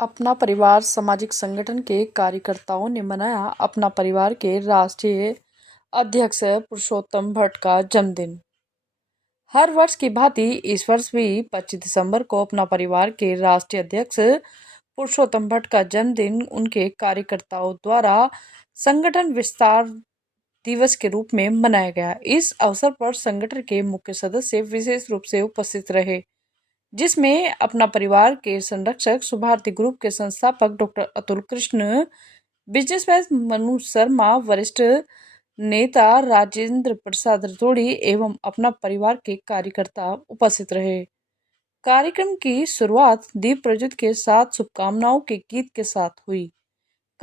अपना परिवार सामाजिक संगठन के कार्यकर्ताओं ने मनाया अपना परिवार के राष्ट्रीय अध्यक्ष पुरुषोत्तम भट्ट का जन्मदिन। हर वर्ष की भांति इस वर्ष भी 25 दिसंबर को अपना परिवार के राष्ट्रीय अध्यक्ष पुरुषोत्तम भट्ट का जन्मदिन उनके कार्यकर्ताओं द्वारा संगठन विस्तार दिवस के रूप में मनाया गया। इस अवसर पर संगठन के मुख्य सदस्य विशेष रूप से उपस्थित रहे, जिसमें अपना परिवार के संरक्षक सुभारती ग्रुप के संस्थापक डॉक्टर अतुल कृष्ण, बिजनेसमैन मनु शर्मा, वरिष्ठ नेता राजेंद्र प्रसाद रतोड़ी एवं अपना परिवार के कार्यकर्ता उपस्थित रहे। कार्यक्रम की शुरुआत दीप प्रज्वलित के साथ शुभकामनाओं के गीत के साथ हुई।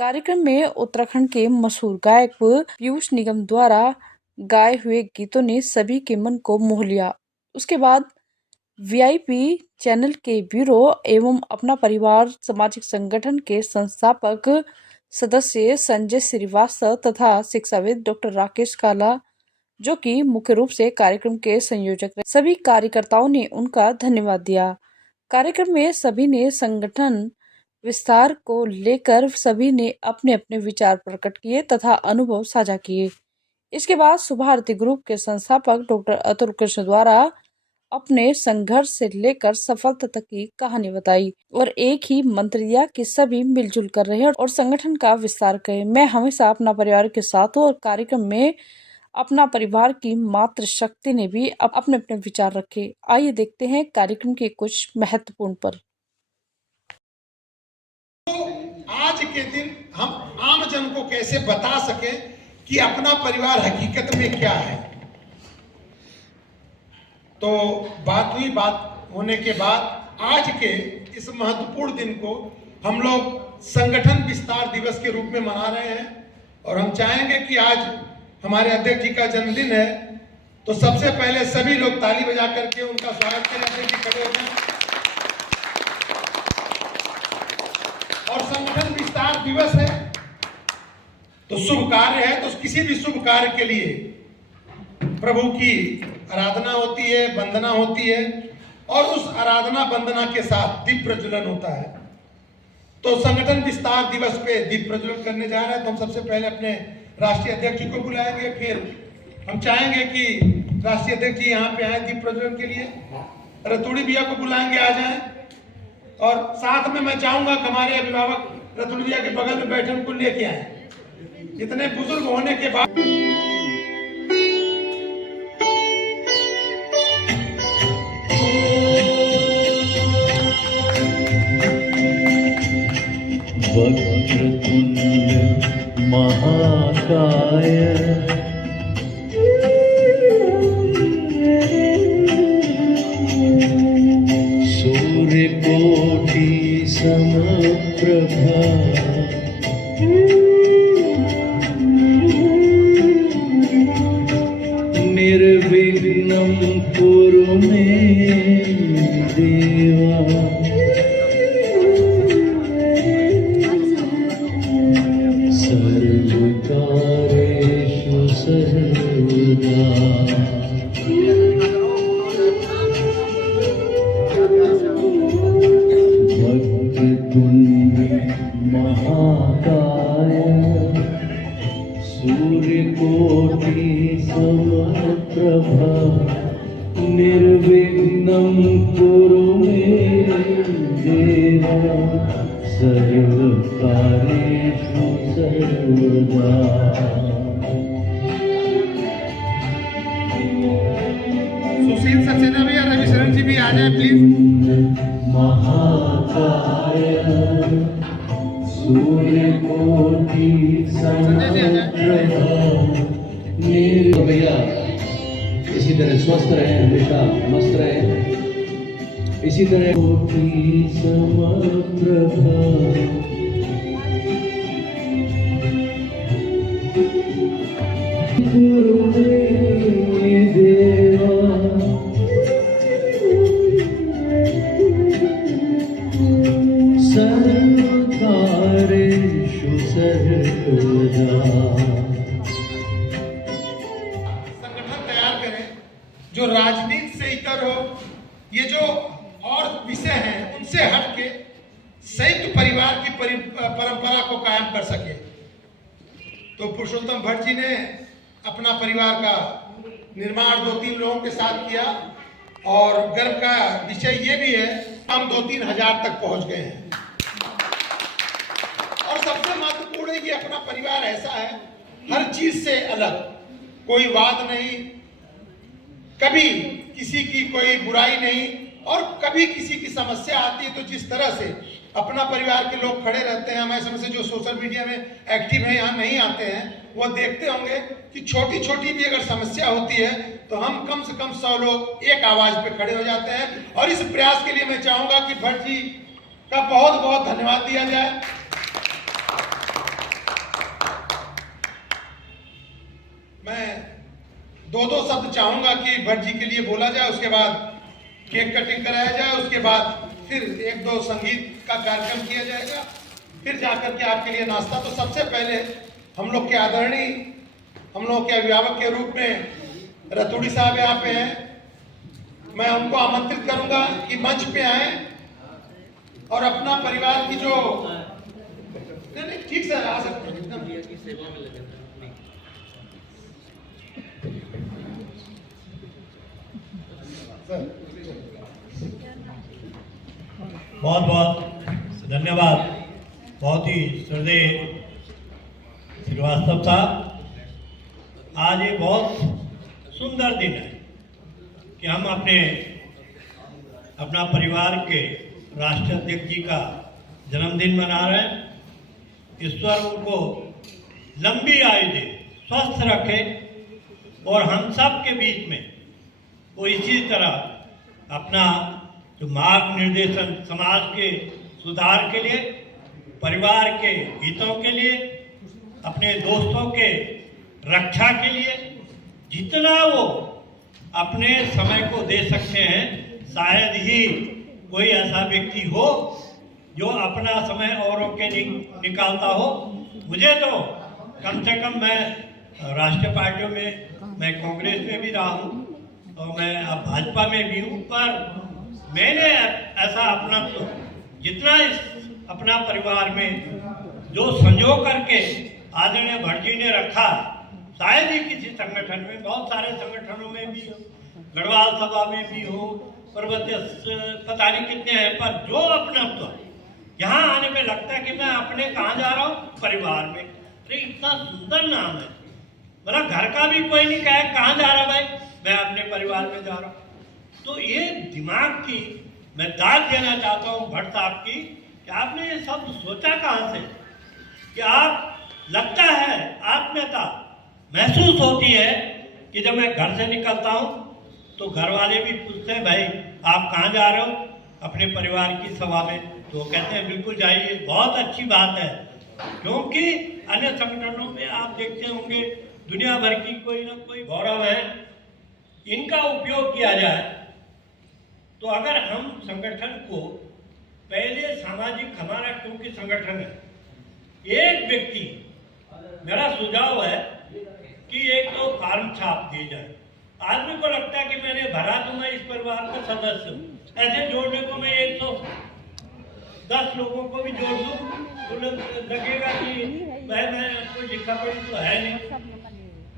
कार्यक्रम में उत्तराखंड के मशहूर गायक पीयूष निगम द्वारा गाए हुए गीतों ने सभी के मन को मोह लिया। उसके बाद वीआईपी चैनल के ब्यूरो एवं अपना परिवार सामाजिक संगठन के संस्थापक सदस्य संजय श्रीवास्तव तथा शिक्षाविद डॉक्टर राकेश काला, जो कि मुख्य रूप से कार्यक्रम के संयोजक रहे, सभी कार्यकर्ताओं ने उनका धन्यवाद दिया। कार्यक्रम में सभी ने संगठन विस्तार को लेकर सभी ने अपने अपने विचार प्रकट किए तथा अनुभव साझा किए। इसके बाद सुभारती ग्रुप के संस्थापक डॉक्टर अतुल कृष्ण द्वारा अपने संघर्ष से लेकर सफलता तक की कहानी बताई और एक ही मंत्र दिया कि सभी मिलजुल कर रहे और संगठन का विस्तार करें। मैं हमेशा अपना परिवार के साथ हूँ और कार्यक्रम में अपना परिवार की मातृ शक्ति ने भी अपने अपने विचार रखे। आइए देखते हैं कार्यक्रम के कुछ महत्वपूर्ण पर। आज के दिन हम आम जन को कैसे बता सके कि अपना परिवार हकीकत में क्या है। तो बात हुई, बात होने के बाद आज के इस महत्वपूर्ण दिन को हम लोग संगठन विस्तार दिवस के रूप में मना रहे हैं और हम चाहेंगे कि आज हमारे अध्यक्ष जी का जन्मदिन है, तो सबसे पहले सभी लोग ताली बजा करके उनका स्वागत करें। अध्यक्ष जी खड़े हो जाएं। और संगठन विस्तार दिवस है तो शुभ कार्य है, तो किसी भी शुभ कार्य के लिए प्रभु की आराधना होती है, वंदना होती है और उस आराधना वंदना के साथ दीप प्रज्वलन होता है। तो संगठन विस्तार दिवस पे दीप प्रज्वलन करने जा रहे हैं। तो हम सबसे पहले अपने राष्ट्रीय अध्यक्ष जी को बुलाएंगे, फिर हम चाहेंगे कि राष्ट्रीय अध्यक्ष जी यहाँ पे आए दीप प्रज्वलन के लिए। रतोड़ी भैया को बुलाएंगे, आ जाएं। और साथ में मैं चाहूंगा कि हमारे अभिभावक रतुल भैया के बगल में बैठे उनको लेके आए। इतने बुजुर्ग होने के बाद वक्रतुंड महाकाय सूर्यकोटि समप्रभा निर्विघ्नं कुरु मे देवा। सर्वकारेषु सर्वदा वक्रतुंड महाकाय सूर्यकोटि समप्रभा निर्विघ्नं कुरु मे देवा। सर्वकारेषु सर्वदा। सुशील सक्सेना भैया, रविशरण जी भी आ जाए प्लीज। महाकाय सूर्यकोटि समप्रभा भैया इसी तरह स्वस्थ रहे, हमेशा मस्त रहे, इसी तरह कोटि समप्रभा गुरु देवा। सर्वकारेषु सर्वदा। संगठन तैयार करें जो राजनीति से इतर हो, ये जो और विषय हैं उनसे हट के संयुक्त परिवार की परंपरा को कायम कर सके। तो पुरुषोत्तम भट्ट जी ने अपना परिवार का निर्माण 2-3 लोगों के साथ किया और गर्व का विषय ये भी है हम 2-3 हजार तक पहुंच गए हैं। और सबसे महत्वपूर्ण है कि अपना परिवार ऐसा है हर चीज से अलग, कोई वाद नहीं, कभी किसी की कोई बुराई नहीं, और कभी किसी की समस्या आती है तो जिस तरह से अपना परिवार के लोग खड़े रहते हैं, हमारे समझ से जो सोशल मीडिया में एक्टिव है, यहाँ नहीं आते हैं, वो देखते होंगे कि छोटी छोटी भी अगर समस्या होती है तो हम कम से कम 100 लोग एक आवाज पे खड़े हो जाते हैं। और इस प्रयास के लिए मैं चाहूंगा कि भट्ट जी का बहुत बहुत धन्यवाद दिया जाए। मैं 2-2 शब्द चाहूंगा कि भट्ट जी के लिए बोला जाए, उसके बाद केक कटिंग कराया जाए, उसके बाद फिर 1-2 संगीत का कार्यक्रम किया जाएगा, फिर जाकर के आपके लिए नाश्ता। तो सबसे पहले हम लोग के आदरणीय, हम लोग के अभिभावक के रूप में रतूड़ी साहब यहाँ पे हैं, मैं उनको आमंत्रित करूंगा कि मंच पे आए और अपना परिवार की जो नहीं ठीक से आ सकते हैं बहुत बहुत धन्यवाद। बहुत ही श्रद्धेय श्रीवास्तव साहब, आज ये बहुत सुंदर दिन है कि हम अपना परिवार के राष्ट्रीय अध्यक्ष जी का जन्मदिन मना रहे हैं। ईश्वर उनको लंबी आयु दे, स्वस्थ रखे और हम सब के बीच में वो इसी तरह अपना जो मार्ग निर्देशन समाज के सुधार के लिए, परिवार के हितों के लिए, अपने दोस्तों के रक्षा के लिए जितना वो अपने समय को दे सकते हैं, शायद ही कोई ऐसा व्यक्ति हो जो अपना समय औरों के निकालता हो। मुझे तो कम से कम, मैं राष्ट्रीय पार्टियों में, मैं कांग्रेस में भी रहा हूँ और मैं अब भाजपा में भी हूँ, पर मैंने ऐसा अपना तो जितना इस अपना परिवार में जो संजो करके आदरणीय भट्ट जी ने रखा, शायद ही किसी संगठन में, बहुत सारे संगठनों में भी, गढ़वाल सभा में भी हो, पर्वतीय पता नहीं कितने हैं, पर जो अपना तो यहाँ आने पे लगता है कि मैं अपने कहाँ जा रहा हूँ, परिवार में। अरे इतना सुंदर नाम है, मतलब घर का भी कोई नहीं कहे कहाँ जा रहा भाई, मैं अपने परिवार में जा रहा हूँ। तो ये दिमाग की मैं दाद देना चाहता हूँ भट्ट साहब की कि आपने ये शब्द सोचा कहाँ से कि आप, लगता है आत्मीयता महसूस होती है कि जब मैं घर से निकलता हूँ तो घर वाले भी पूछते हैं भाई आप कहाँ जा रहे हो, अपने परिवार की सभा में, तो वो कहते हैं बिल्कुल जाइए। बहुत अच्छी बात है, क्योंकि अन्य संगठनों में आप देखते होंगे दुनिया भर की कोई ना कोई गौरव है, इनका उपयोग किया जाए। तो अगर हम संगठन को पहले सामाजिक, हमारा क्योंकि संगठन है, एक व्यक्ति, मेरा सुझाव है कि एक तो फॉर्म छाप दिए जाए। आदमी को लगता है कि मैंने भरा तो मैं इस परिवार का सदस्य हूँ, ऐसे जोड़ने को मैं 110 लोगों को भी जोड़ दूँ तो लगेगा कि भाई मैं कोई लिखा पढ़ी तो है नहीं।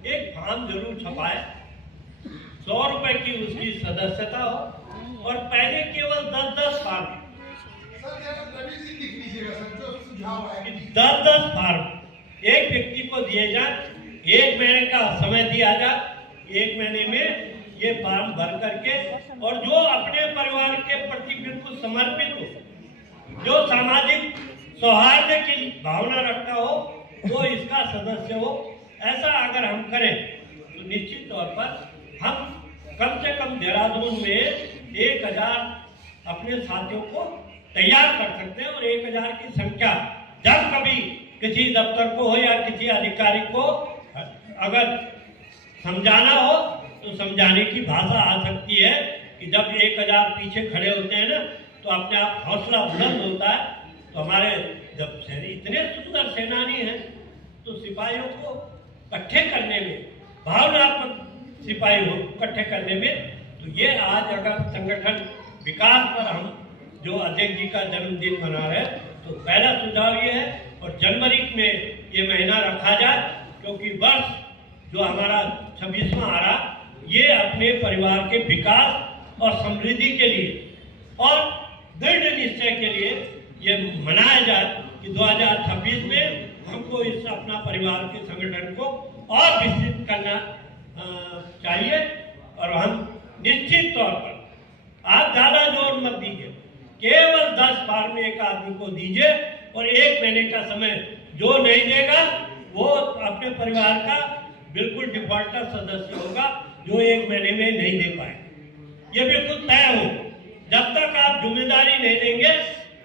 एक फॉर्म जरूर छपाए, 100 रुपए की उसकी सदस्यता हो, और पहले केवल 10-10 फॉर्म, 10-10 फॉर्म एक व्यक्ति को दिए जाए, 1 महीने का समय दिया जाए, 1 महीने में ये फॉर्म भर करके, और जो अपने परिवार के प्रति बिल्कुल समर्पित हो, जो सामाजिक सौहार्द की भावना रखता हो, वो इसका सदस्य हो। ऐसा अगर हम करें तो निश्चित तौर पर हम कम से कम देहरादून में 1000 अपने साथियों को तैयार कर सकते हैं। और 1000 की संख्या जब कभी किसी दफ्तर को हो या किसी अधिकारी को अगर समझाना हो तो समझाने की भाषा आ सकती है कि जब 1000 पीछे खड़े होते हैं ना तो अपने आप हौसला बुलंद होता है। तो हमारे जब इतने सुंदर सेनानी हैं तो सिपाहियों को इकट्ठे करने में, भावनात्मक सिपाही हो इकट्ठे करने में, तो ये आज अगर संगठन विकास पर हम जो अध्यक्ष जी का जन्मदिन मना रहे हैं, तो पहला सुझाव ये है और जनवरी में ये महीना रखा जाए, क्योंकि वर्ष जो हमारा 26वां आ रहा, ये अपने परिवार के विकास और समृद्धि के लिए और दृढ़ निश्चय के लिए ये मनाया जाए कि 2026 में हमको इस अपना परिवार के संगठन को और विस्तृत करना चाहिए। और हम निश्चित तौर पर आप ज़्यादा जोर मत दीजिए, केवल 10 बार में एक आदमी को दीजिए और 1 महीने का समय जो नहीं देगा वो अपने परिवार का बिल्कुल डिफॉल्टर सदस्य होगा, जो 1 महीने में नहीं दे पाए। ये बिल्कुल तय हो। जब तक आप जिम्मेदारी नहीं देंगे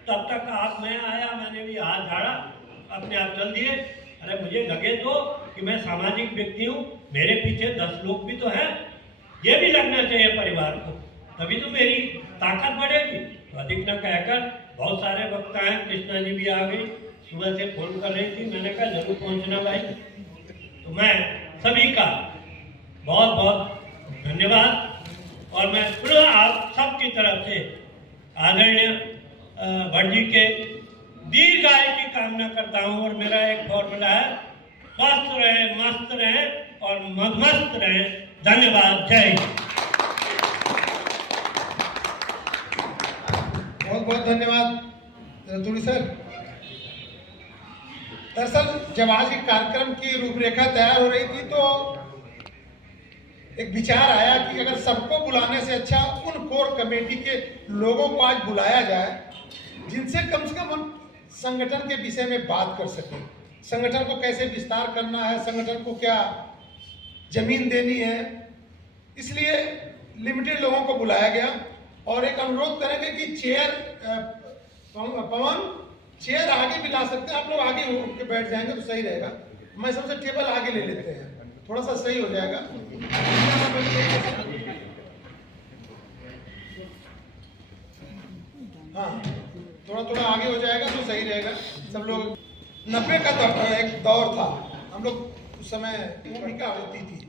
तब तक आप, मैं आया, मैंने भी हाथ झाड़ा, अपने आप चल दिए। अरे मुझे लगे तो कि मैं सामाजिक व्यक्ति हूँ, मेरे पीछे 10 लोग भी तो हैं, ये भी लगना चाहिए परिवार को, तभी तो मेरी ताकत बढ़ेगी। तो अधिक न कहकर बहुत सारे वक्ता हैं, कृष्णा जी भी आ गई, सुबह से फोन कर रही थी, मैंने कहा जरूर पहुंचना भाई। तो मैं सभी का बहुत बहुत धन्यवाद और मैं पुनः आप सबकी तरफ से आदरणीय भट्ट जी के दीर्घायु की कामना करता हूँ। और मेरा एक फॉर्मूला है, स्वस्थ रहे, मस्त रहे और मदमस्त रहे। धन्यवाद। जय हिंद। बहुत बहुत धन्यवाद रतूड़ी सर। दरअसल जब आज के कार्यक्रम की रूपरेखा तैयार हो रही थी तो एक विचार आया कि अगर सबको बुलाने से अच्छा उन कोर कमेटी के लोगों को आज बुलाया जाए जिनसे कम से कम हम संगठन के विषय में बात कर सकें, संगठन को कैसे विस्तार करना है, संगठन को क्या जमीन देनी है। इसलिए लिमिटेड लोगों को बुलाया गया और एक अनुरोध करेंगे कि चेयर पवन चेयर आगे भी ला सकते हैं, आप लोग आगे उठ के बैठ जाएंगे तो सही रहेगा। मैं सबसे टेबल आगे ले लेते हैं, थोड़ा सा सही हो जाएगा। हाँ, थोड़ा थोड़ा आगे हो जाएगा तो सही रहेगा। सब लोग 90 का एक दौर था, हम लोग उस समय भूमिका होती थी,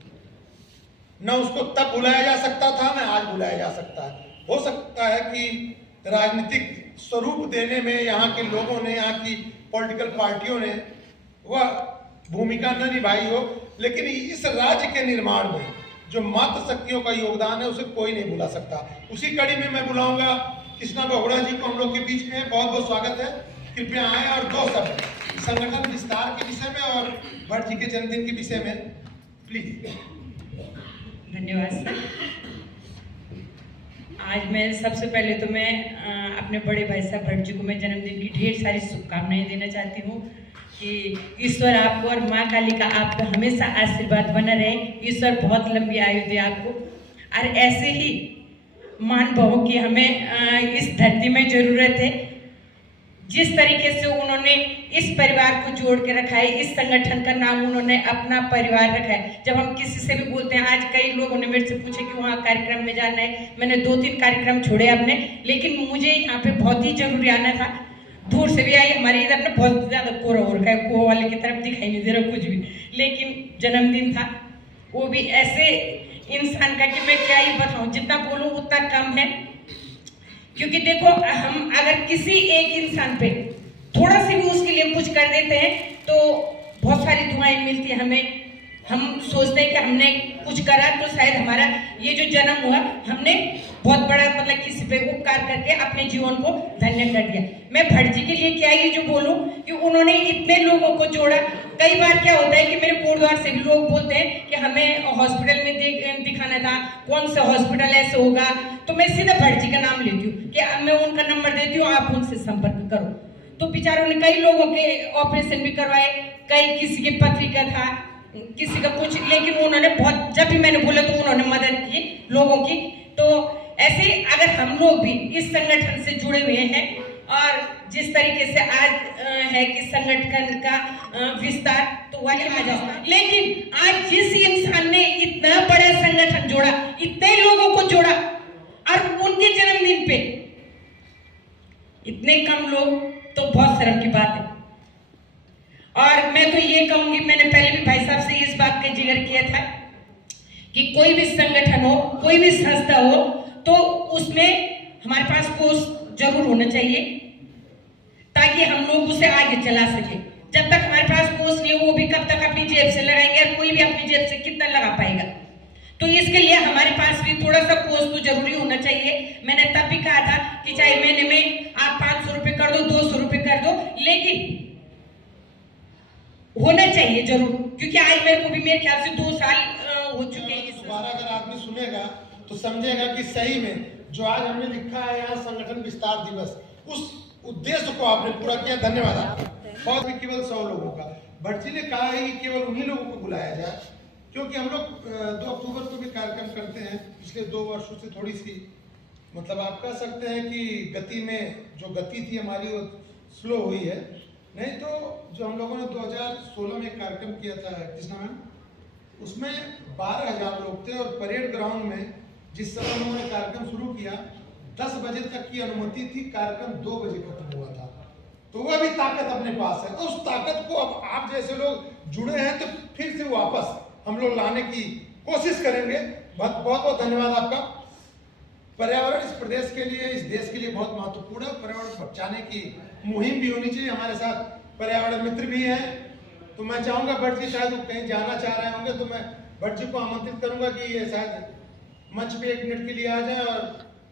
न उसको तब बुलाया जा सकता था न आज बुलाया जा सकता है। हो सकता है कि राजनीतिक स्वरूप देने में यहाँ के लोगों ने, यहाँ की पॉलिटिकल पार्टियों ने वह भूमिका न निभाई हो, लेकिन इस राज्य के निर्माण में जो मातृ शक्तियों का योगदान है उसे कोई नहीं भुला सकता। उसी कड़ी में मैं बुलाऊंगा कृष्णा बहुड़ा जी को, हम लोग के बीच में। बहुत बहुत स्वागत है, कृपया आए और 2 शब्द संगठन विस्तार के विषय में और भट्ट जी के जन्मदिन के विषय में प्लीज। धन्यवाद सर। आज मैं सबसे पहले तो मैं अपने बड़े भाई साहब भट्ट जी को मैं जन्मदिन की ढेर सारी शुभकामनाएं देना चाहती हूँ कि ईश्वर आपको और माँ काली का आपका हमेशा आशीर्वाद बना रहे। ईश्वर बहुत लंबी आयु दे आपको और ऐसे ही महानुभावों की हमें इस धरती में ज़रूरत है। जिस तरीके से उन्होंने इस परिवार को जोड़ के रखा है, इस संगठन का नाम उन्होंने अपना परिवार रखा है। जब हम किसी से भी बोलते हैं, आज कई लोगों ने मेरे से पूछे कि वहाँ कार्यक्रम में जाना है, मैंने 2-3 कार्यक्रम छोड़े अपने, लेकिन मुझे यहाँ पे बहुत ही जरूरी आना था। दूर से भी आई, हमारे इधर ना बहुत ज़्यादा कोहरा हो रखा है, कोह वाले की तरफ दिखाई नहीं दे रहा कुछ भी, लेकिन जन्मदिन था वो भी ऐसे इंसान का कि मैं क्या ही बताऊँ, जितना बोलूँ उतना कम है। क्योंकि देखो, हम अगर किसी एक इंसान पे थोड़ा सी भी उसके लिए कुछ कर देते हैं तो बहुत सारी दुआएं मिलती हैं हमें। हम सोचते हैं कि हमने कुछ करा तो शायद हमारा ये जो जन्म हुआ, हमने बहुत बड़ा मतलब किसी पे उपकार करके अपने जीवन को धन्य कर दिया। मैं भट्ट जी के लिए क्या ये जो बोलूं कि उन्होंने इतने लोगों को जोड़ा। कई बार क्या होता है कि मेरे कोटद्वार से भी लोग बोलते हैं कि हमें हॉस्पिटल में दिखाना था, कौन सा हॉस्पिटल ऐसे होगा, तो मैं सीधा भट्ट जी का नाम लेती हूँ कि मैं उनका नंबर देती हूँ, आप उनसे संपर्क करो। तो बेचारों ने कई लोगों के ऑपरेशन भी करवाए, कई किसी के पथरी का था, किसी का कुछ, लेकिन उन्होंने बहुत, जब भी मैंने बोला तो उन्होंने मदद की लोगों की। तो ऐसे अगर हम लोग भी इस संगठन से जुड़े हुए हैं और जिस तरीके से आज है कि संगठन का विस्तार, तो वही आ जाता। लेकिन आज जिस इंसान ने इतना बड़ा संगठन जोड़ा, इतने लोगों को जोड़ा और उनके जन्मदिन पे इतने कम लोग, तो बहुत शर्म की बात है। और मैं तो ये कहूंगी, मैंने पहले भी भाई साहब से इस बात का जिक्र किया था कि कोई भी संगठन हो, कोई भी संस्था हो, तो उसमें हमारे पास कोष जरूर होना चाहिए ताकि हम लोग उसे आगे चला सके। जब तक हमारे पास कोष नहीं वो भी कब तक अपनी जेब से लगाएंगे और कोई भी अपनी जेब से कितना लगा पाएगा। तो इसके लिए हमारे पास भी थोड़ा सा कोष तो जरूरी होना चाहिए। मैंने तब भी कहा था कि चाहे महीने में आप 500 रुपए कर दो, 200 रुपए कर दो, लेकिन होना चाहिए जरूर, क्योंकि आज मेरे को भी मेरे ख्याल से 2 साल हो चुके हैं। दोबारा अगर आदमी सुनेगा तो समझेगा कि सही में जो आज हमने लिखा है यहाँ संगठन विस्तार दिवस, उस उद्देश्य को आपने पूरा किया। धन्यवाद आपका। बहुत भी केवल 100 लोगों का। भट्ट जी ने कहा है कि केवल उन्हीं लोगों को बुलाया जाए, क्योंकि हम लोग 2 अक्टूबर को भी कार्यक्रम करते हैं। पिछले 2 वर्षों से थोड़ी सी मतलब आप कह सकते हैं कि गति में जो गति थी हमारी वो स्लो हुई है। नहीं तो जो हम लोगों ने 2016 में कार्यक्रम किया था कृष्णा मैम, उसमें 12,000 लोग थे और परेड ग्राउंड में जिस समय उन्होंने कार्यक्रम शुरू किया 10 बजे तक की अनुमति थी, कार्यक्रम 2 बजे खत्म हुआ था। तो वह भी ताकत अपने पास है। उस ताकत को अब आप जैसे लोग जुड़े हैं तो फिर से वापस हम लोग लाने की कोशिश करेंगे। बहुत बहुत धन्यवाद आपका। पर्यावरण इस प्रदेश के लिए, इस देश के लिए बहुत महत्वपूर्ण है। पर्यावरण बचाने की मुहिम भी होनी चाहिए। हमारे साथ पर्यावरण मित्र भी हैं, तो मैं चाहूंगा भट्ट जी शायद वो कहीं जाना चाह रहे होंगे, तो मैं भट्ट जी को आमंत्रित करूंगा कि ये शायद मंच पे 1 मिनट के लिए आ जाए। और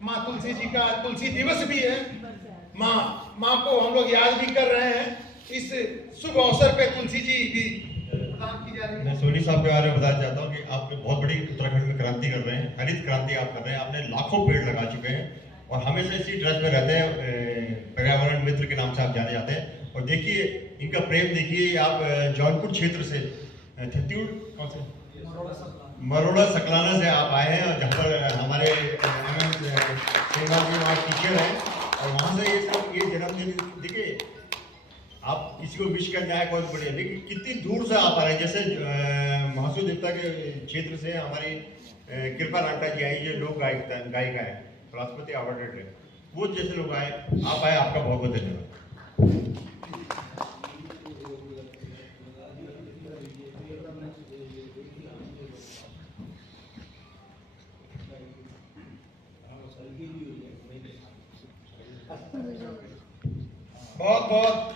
माँ तुलसी जी का तुलसी दिवस भी है, माँ को हम लोग याद भी कर रहे हैं। इस शुभ अवसर पे तुलसी जी भी प्रदान की जा रही है। मैं सोनी साहब के बारे में बताना चाहता हूँ कि आप बहुत बड़ी उत्तराखंड में क्रांति कर रहे हैं, हरित क्रांति आप कर रहे हैं। आपने लाखों पेड़ लगा चुके हैं और हमेशा इसी ड्रेस में रहते हैं, पर्यावरण मित्र के नाम से आप जाने जाते हैं। और देखिए इनका प्रेम देखिए, आप जौनपुर क्षेत्र से छत्तीसगढ़ कौन से मरोड़ा सकलाना से आप आए हैं, और जहाँ पर हमारे MM श्रीनिवास जी वहाँ टीचर हैं, और वहाँ से ये सब ये जन्मदिन देखिए आप किसी को विश करने आए बहुत बढ़िया, लेकिन कितनी दूर से आप आ रहे हैं। जैसे महासू देवता के क्षेत्र से हमारी कृपा रांटा जी आई, जो लोक गायिका है, राष्ट्रपति अवार्डेड है, वो जैसे लोग आए, आप आए, आपका बहुत बहुत धन्यवाद।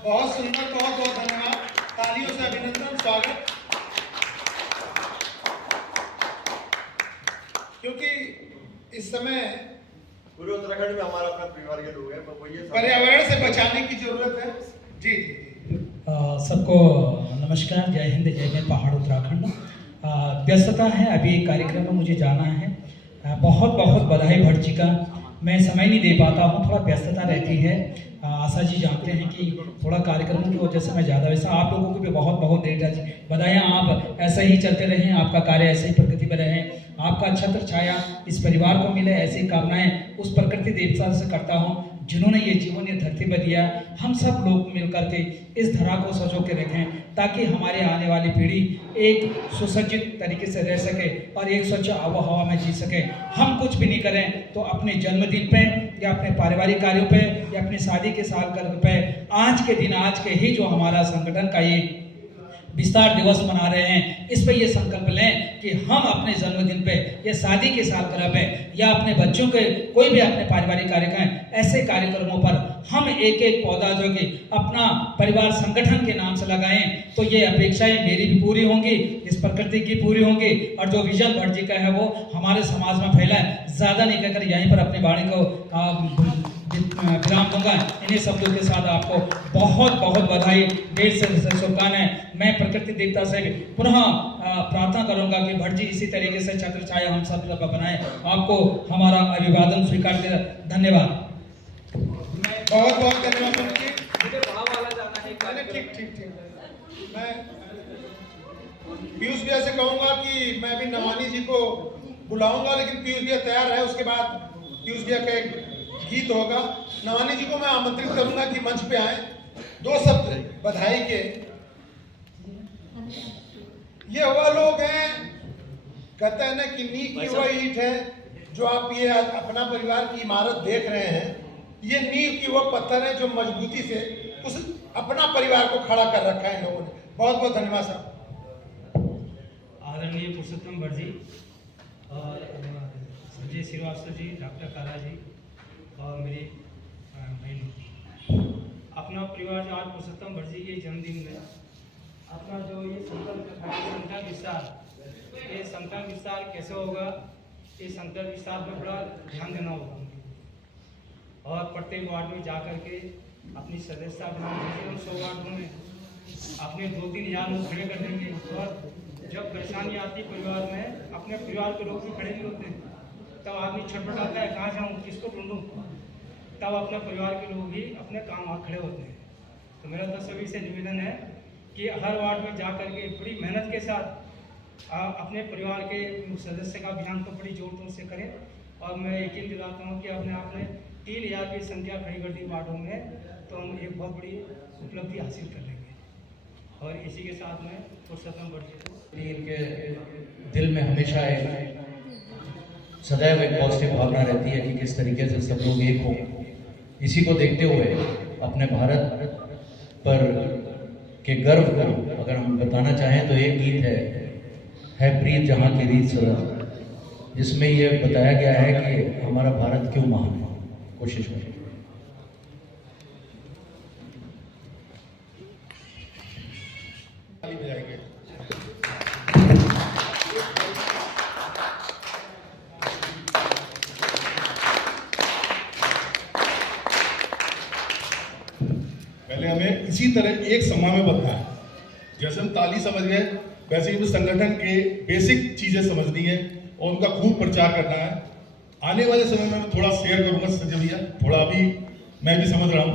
बहुत सुंदर, बहुत धन्यवाद। तालियों से अभिनंदन, स्वागत। क्योंकि इस समय पूरे उत्तराखंड में हमारा अपना परिवार के लोग हैं, पर्यावरण से बचाने की जरूरत है। जी सबको नमस्कार, जय हिंद, जय हिंद। पहाड़ उत्तराखंड व्यस्तता है, अभी कार्यक्रम में मुझे जाना है। बहुत बहुत बधाई भट्ट जी का। मैं समय नहीं दे पाता हूँ, थोड़ा व्यस्तता रहती है। आशा जी जानते हैं कि थोड़ा कार्यक्रमों की वजह से मैं ज़्यादा, वैसा आप लोगों को भी बहुत बहुत बधाइयाँ। आप ऐसे ही चलते रहें, आपका कार्य ऐसे ही प्रगति में रहे, आपका छत्र छाया इस परिवार को मिले, ऐसी कामनाएं उस प्रकृति देवता से करता हूँ जिन्होंने ये जीवन ये धरती पर दिया। हम सब लोग मिलकर के इस धरा को सजो के रखें ताकि हमारे आने वाली पीढ़ी एक सुसज्जित तरीके से रह सके और एक स्वच्छ आबोहवा में जी सके। हम कुछ भी नहीं करें तो अपने जन्मदिन पे या अपने पारिवारिक कार्यों पे या अपनी शादी के सालगिरह पे आज के दिन, आज के ही जो हमारा संगठन का ये विस्तार दिवस मना रहे हैं, इस पे ये संकल्प लें कि हम अपने जन्मदिन पे या शादी के सालगिरह पे या अपने बच्चों के कोई भी अपने पारिवारिक कार्यक्रम, ऐसे कार्यक्रमों पर हम एक एक पौधा जो कि अपना परिवार संगठन के नाम से लगाएं, तो ये अपेक्षाएं मेरी भी पूरी होंगी, इस प्रकृति की पूरी होंगी, और जो विजन भट्ट जी का है वो हमारे समाज में फैला है। ज़्यादा नहीं कहकर यहीं पर अपनी वाणी को विराम दूंगा। इन्हीं शब्दों के साथ आपको बहुत बहुत बधाई, ढेर से शुभकामनाएं। मैं प्रकृति देवता से पुनः प्रार्थना करूंगा कि भट्ट जी इसी तरीके से छत्र छाया हम सब बनाएं। आपको हमारा अभिवादन स्वीकार कर धन्यवाद। बहुत बहुत धन्यवाद। मुझे भाव वाला जाना है। ठीक। मैं पीयूष भैया से कहूंगा कि मैं भी नवानी जी को बुलाऊंगा, लेकिन पीयूष भैया तैयार है, उसके बाद पीयूष भैया का एक गीत होगा। नवानी जी को मैं आमंत्रित करूंगा कि मंच पे आए, 2 शब्द बधाई के। ये वह लोग हैं, कहते हैं ना कि नींव की वह ईंट है, जो आप ये अपना परिवार की इमारत देख रहे हैं, ये नींव की वह पत्थर है जो मजबूती से उस अपना परिवार को खड़ा कर रखा है लोगों ने। बहुत बहुत धन्यवाद साहब। आदरणीय पुरुषोत्तम भट्ट जी और संजय श्रीवास्तव जी, डॉक्टर काला जी और मेरी अपना परिवार जो आज पुरुषोत्तम भटजी के जन्मदिन में अपना जो ये संकल्प रखा है संतान विस्तार, ये संतान विस्तार कैसे होगा, ये संतान विस्तार में बड़ा ध्यान देना होगा और प्रत्येक वार्ड में जा कर के अपनी सदस्यता बनानी चाहिए। उन 100 वार्डों में अपने 2-3 यार लोग खड़े कर देंगे और जब परेशानी आती परिवार में, अपने परिवार के लोग भी खड़े नहीं होते, तब आदमी छटपटाता है कहाँ जाऊँ, किसको ढूंढूँ, तब अपने परिवार के लोग ही अपने काम वहाँ खड़े होते हैं। तो मेरा तो सभी से निवेदन है कि हर वार्ड में जा कर के बड़ी मेहनत के साथ अपने परिवार के सदस्य का अभियान को बड़ी जोर तोड़ से करें और मैं यकीन दिलाता हूँ कि अपने आपने 3000 की संख्या खड़ी कर दी वार्डों में, तो हम एक बहुत बड़ी उपलब्धि हासिल कर लेंगे। और इसी के साथ में पुरुषोत्तम भटजी को इनके दिल में हमेशा सदैव एक पॉजिटिव भावना रहती है कि किस तरीके से सब लोग एक हों। इसी को देखते हुए अपने भारत पर के गर्व को अगर हम बताना चाहें तो एक गीत है प्रीत जहाँ की रीत सदा, जिसमें ये बताया गया है कि हमारा भारत क्यों महान है। कोशिश करें। पहले हमें इसी तरह एक समूह में बनना है। जैसे हम ताली समझ गए वैसे ही संगठन के बेसिक चीजें समझनी है और उनका खूब प्रचार करना है। आने वाले समय में मैं थोड़ा शेयर करूंगा संजय भैया, थोड़ा अभी मैं भी समझ रहा हूं,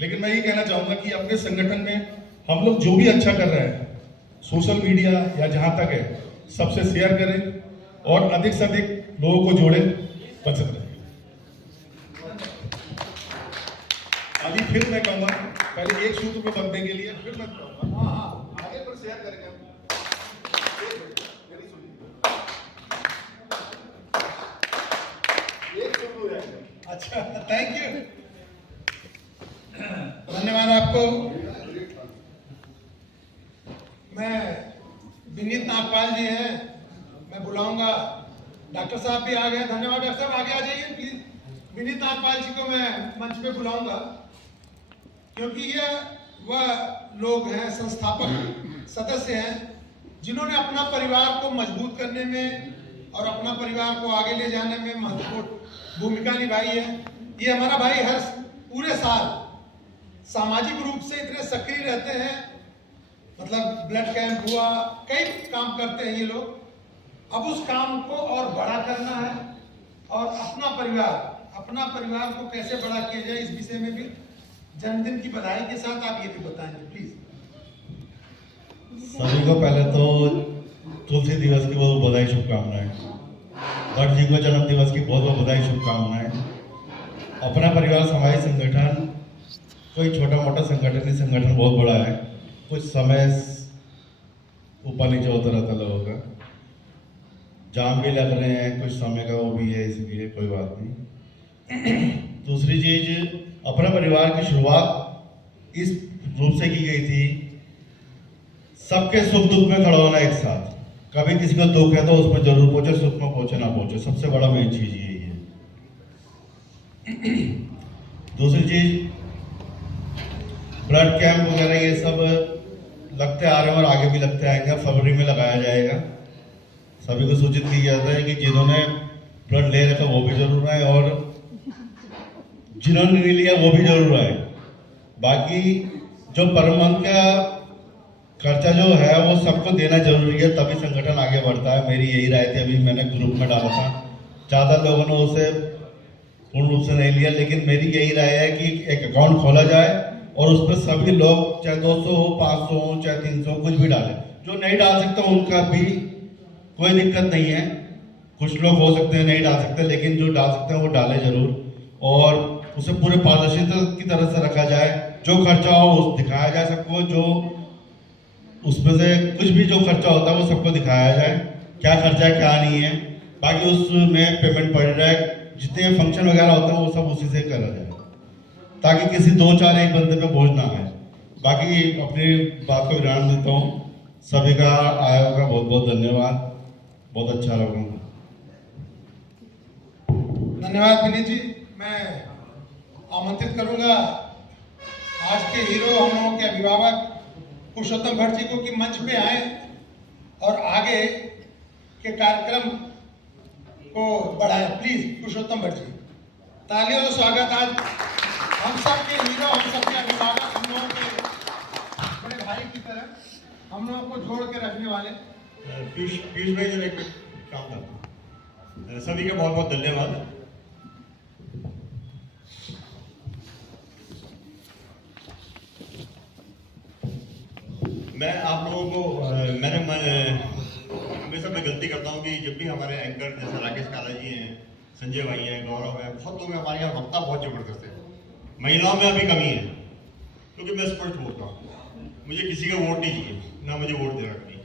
लेकिन मैं ये कहना चाहूंगा कि अपने संगठन में हम लोग जो भी अच्छा कर रहे हैं सोशल मीडिया या जहां तक है सबसे शेयर करें और अधिक से अधिक लोगों को जोड़ें, बचत रहे। अभी फिर मैं कहूंगा पहले एक सूत्र में बनने के लिए फिर मैं कहूंगा आगे पर शेयर करेंगे हम। अच्छा, थैंक यू, धन्यवाद आपको। मैं विनीत नागपाल जी हैं, मैं बुलाऊंगा। डॉक्टर साहब भी आ गए, धन्यवाद डॉक्टर साहब, आगे आ जाइए प्लीज। विनीत नागपाल जी को मैं मंच पे बुलाऊंगा क्योंकि ये वह लोग हैं, संस्थापक सदस्य हैं, जिन्होंने अपना परिवार को मजबूत करने में और अपना परिवार को आगे ले जाने में महत्वपूर्ण भूमिका निभाई है। ये हमारा भाई हर पूरे साल सामाजिक रूप से इतने सक्रिय रहते हैं, मतलब ब्लड कैंप हुआ, कई काम करते हैं ये लोग। अब उस काम को और बड़ा करना है और अपना परिवार को कैसे बड़ा किया जाए, इस विषय में भी जन्मदिन की बधाई के साथ आप ये भी बताएंगे प्लीज। सभी को पहले तो तुलसी दिवस की बहुत बधाई शुभकामनाएं, भट्ट जी को जन्म दिवस की बहुत बहुत बधाई शुभकामनाएं। अपना परिवार सामाजिक संगठन कोई छोटा मोटा संगठन नहीं, संगठन बहुत बड़ा है। कुछ समय ऊपर नीचे होता रहता लोगों का, जाम भी लग रहे हैं, कुछ समय का वो भी है, इसलिए कोई बात नहीं। दूसरी चीज, अपना परिवार की शुरुआत इस रूप से की गई थी, सबके सुख दुख में खड़ा होना एक साथ। कभी किसी को दुख है तो उसमें जरूर पहुंचे, सुख में पहुंचे ना पहुंचे, सबसे बड़ा मेन चीज यही है। दूसरी चीज, ब्लड कैंप वगैरह ये सब लगते आ रहे हैं और आगे भी लगते आएंगे। फरवरी में लगाया जाएगा। सभी को सूचित किया जाता है कि जिन्होंने ब्लड ले रखा वो भी जरूर आए और जिन्होंने नहीं लिया वो भी जरूर आए। बाकी जो पर मंथ का खर्चा जो है वो सबको देना जरूरी है, तभी संगठन आगे बढ़ता है। मेरी यही राय थी, अभी मैंने ग्रुप में डाला था, ज़्यादा लोगों ने उसे पूर्ण रूप से नहीं लिया, लेकिन मेरी यही राय है कि एक अकाउंट खोला जाए और उस पर सभी लोग चाहे 200 हो, 500 हो, चाहे 300 कुछ भी डालें। जो नहीं डाल सकते उनका भी कोई दिक्कत नहीं है, कुछ लोग हो सकते हैं नहीं डाल सकते, लेकिन जो डाल सकते हैं वो डालें जरूर और उसे पूरे पारदर्शिता की तरह से रखा जाए। जो खर्चा हो उस दिखाया जाए सबको, जो उसमें से कुछ भी जो खर्चा होता है वो सबको दिखाया जाए, क्या खर्चा है क्या नहीं है। बाकी उसमें पेमेंट पड़ रहा है, जितने फंक्शन वगैरह होते हैं वो सब उसी से करा जाए, ताकि किसी 2-4 एक बंदे पे बोझ ना आए। बाकी अपनी बात को विराम देता हूँ। सभी का आया का बहुत बहुत धन्यवाद, बहुत अच्छा लगा। धन्यवाद विनीत जी। मैं आमंत्रित करूंगा आज के हीरो, हम लोगों के अभिभावक पुरुषोत्तम भट्ट जी को कि मंच पे आए और आगे के कार्यक्रम को बढ़ाएं। प्लीज पुरुषोत्तम भट्ट जी, तालियों से स्वागत। आज हम सब के हीरो, हम सब के अभिभावक, हम लोगों के बड़े भाई की तरह हम लोगों को जोड़ के रखने वाले। पीयूष भाई जरा एक काम था। सभी का बहुत बहुत धन्यवाद। मैं आप लोगों को हमेशा मैं गलती करता हूँ कि जब भी हमारे एंकर जैसे राकेश काला जी हैं, संजय भाई हैं, गौरव है, बहुत लोग हमारे यहाँ वक्ता बहुत जबरदस्त है। महिलाओं में अभी कमी है, क्योंकि मैं स्पष्ट बोलता हूँ, मुझे किसी का वोट नहीं चाहिए, ना मुझे वोट देना कहीं,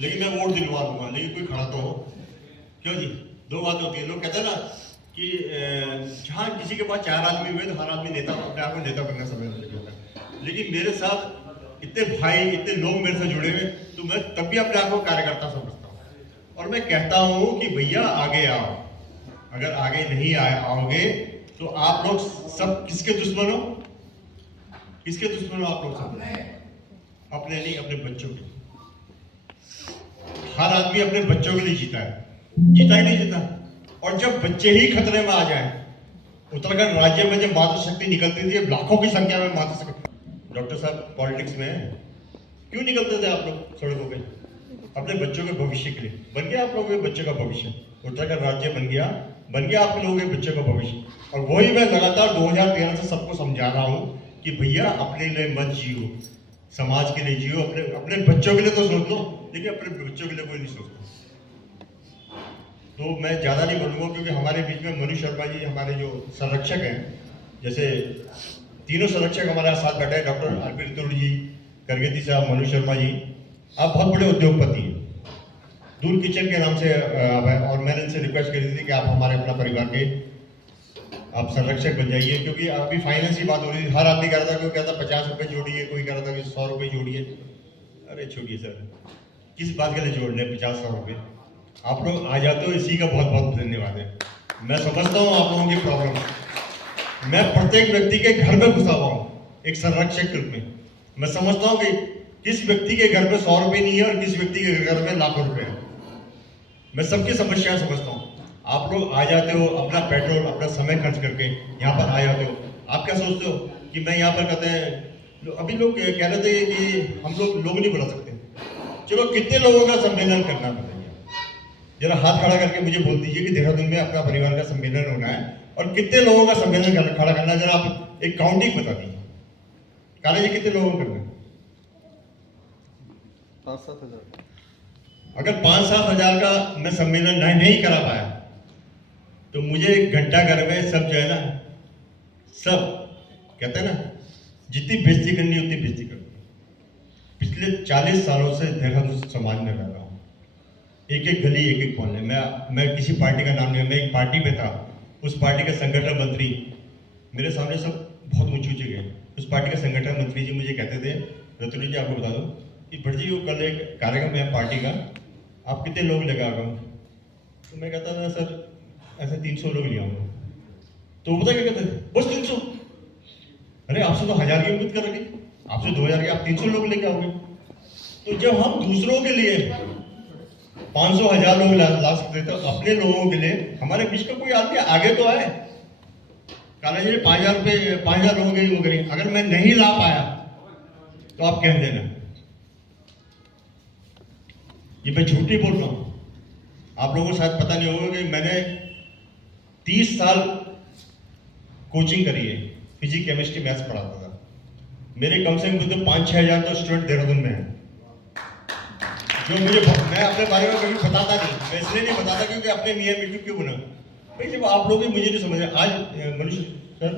लेकिन मैं वोट दिलवा दूंगा, लेकिन कोई खड़ा तो हो। क्यों जी? दो बात होती है। लोग कहते हैं ना कि जहाँ किसी के पास 4 आदमी हुए तो हर आदमी नेता, अपने आप को नेता बनना समय होता है। लेकिन मेरे साथ इतने भाई, इतने लोग मेरे से जुड़े हुए, तो मैं तब भी अपने आप को कार्यकर्ता समझता हूँ। और मैं कहता हूँ कि भैया आगे आओ। अगर आगे नहीं आओगे तो आप लोग सब किसके दुश्मन हो? किसके दुश्मन हो आप लोग सब? अपने नहीं, अपने बच्चों के। हर आदमी अपने बच्चों के लिए जीता है, जीता ही नहीं जीता। और जब बच्चे ही खतरे में आ जाए, उत्तराखंड राज्य में जब मातृशक्ति निकलती थी, लाखों की संख्या में मातृशक्ति। डॉक्टर साहब पॉलिटिक्स में क्यों निकलते थे आप लोग सड़कों पे? अपने बच्चों के भविष्य के लिए। बन गया आप लोगों के बच्चों का भविष्य, उत्तराखंड राज्य बन गया आप लोगों के बच्चों का भविष्य। और वही मैं लगातार 2013 से सबको समझा रहा हूँ कि भैया अपने लिए मत जियो, समाज के लिए जियो। अपने बच्चों के लिए तो सोच लो, लेकिन अपने बच्चों के लिए कोई नहीं सोचता। तो मैं ज़्यादा नहीं बोलूँगा, क्योंकि हमारे बीच में मनीष शर्मा जी हमारे जो संरक्षक हैं, जैसे तीनों संरक्षक हमारे साथ बैठे हैं, डॉक्टर आरपी ऋतुल जी, करगेती साहब, मनीष शर्मा जी। आप बहुत बड़े उद्योगपति हैं, दूर किचन के नाम से आप हैं, और मैंने इनसे रिक्वेस्ट करी थी कि आप हमारे अपना परिवार के आप संरक्षक बन जाइए, क्योंकि अभी फाइनेंस की बात हो रही थी। हर आदमी कह रहा था, कोई कहता 50 रुपये जोड़िए, कोई कह रहा था कि 100 रुपये जोड़िए। अरे छोड़िए सर, किस बात के लिए जोड़ने 50-100 रुपये? आप लोग आ जाते हो, इसी का बहुत बहुत धन्यवाद है। मैं समझता हूँ आप लोगों की प्रॉब्लम। मैं प्रत्येक व्यक्ति के घर में घुसा हुआ हूँ एक संरक्षक के रूप में। मैं समझता हूँ कि किस व्यक्ति के घर में 100 रुपये नहीं है और किस व्यक्ति के घर में लाखों रुपए है। मैं सबकी समस्याएं समझता हूँ। आप लोग आ जाते हो, अपना पेट्रोल, अपना समय खर्च करके यहाँ पर आ जाते हो। आप क्या सोचते हो कि मैं यहाँ पर कहते हैं, अभी लोग कह रहे थे कि हम लोग नहीं बुला सकते। चलो, कितने लोगों का सम्मेलन करना बताइए? जरा हाथ खड़ा करके मुझे बोल दीजिए कि देहरादून में अपना परिवार का सम्मेलन होना है, और कितने लोगों का सम्मेलन खड़ा करना है? जरा आप एक काउंटिंग बता दीजिए। काले जी, कितने लोगों को करना है? 5-7 हज़ार। अगर 5-7 हज़ार का मैं सम्मेलन नहीं करा पाया, तो मुझे घंटा घर में सब जो है ना, सब कहते हैं ना, जितनी बेइज्जती करनी उतनी बेइज्जती करनी। पिछले 40 सालों से देहरादून समाज में रह रहा हूँ, एक एक गली, एक एक मोहल्ले। मैं किसी पार्टी का नाम नहीं, मैं एक पार्टी में था, उस पार्टी के संगठन मंत्री मेरे सामने सब बहुत ऊंचे गए। उस पार्टी के संगठन मंत्री जी मुझे कहते थे, रतुल जी आपको बता दो कि भट्ट जी, वो कल एक कार्यक्रम है पार्टी का, आप कितने लोग लगा रहे हो? तो मैं कहता था सर ऐसे 300 लोग ले आऊँगा। तो पता क्या कहते थे? बस 300? अरे आपसे तो 1000 की उम्मीद कर रही, आपसे 2000 की, आप 300 लोग लेके आओगे? तो जब हम दूसरों के लिए 500-1000 लोग ला सकते, तो अपने लोगों के लिए हमारे बीच का कोई आदमी आगे तो आए। काला जी ने 5,000 लोगों के लिए वो करें। अगर मैं नहीं ला पाया तो आप कह देना, ये मैं झूठ नहीं बोल रहा हूं। आप लोगों को शायद पता नहीं होगा कि मैंने 30 साल कोचिंग करी है, फिजिक्स, केमिस्ट्री, मैथ्स पढ़ाता था। मेरे कम से कम 5-6 हज़ार तो स्टूडेंट देहरादून में है, जो मैं अपने बारे में कभी बताता नहीं। मैं इसलिए नहीं बताता क्योंकि अपने मियाँ बेटी क्यों बना भाई, जब आप लोग भी मुझे नहीं समझ रहे। आज मनुष्य सर,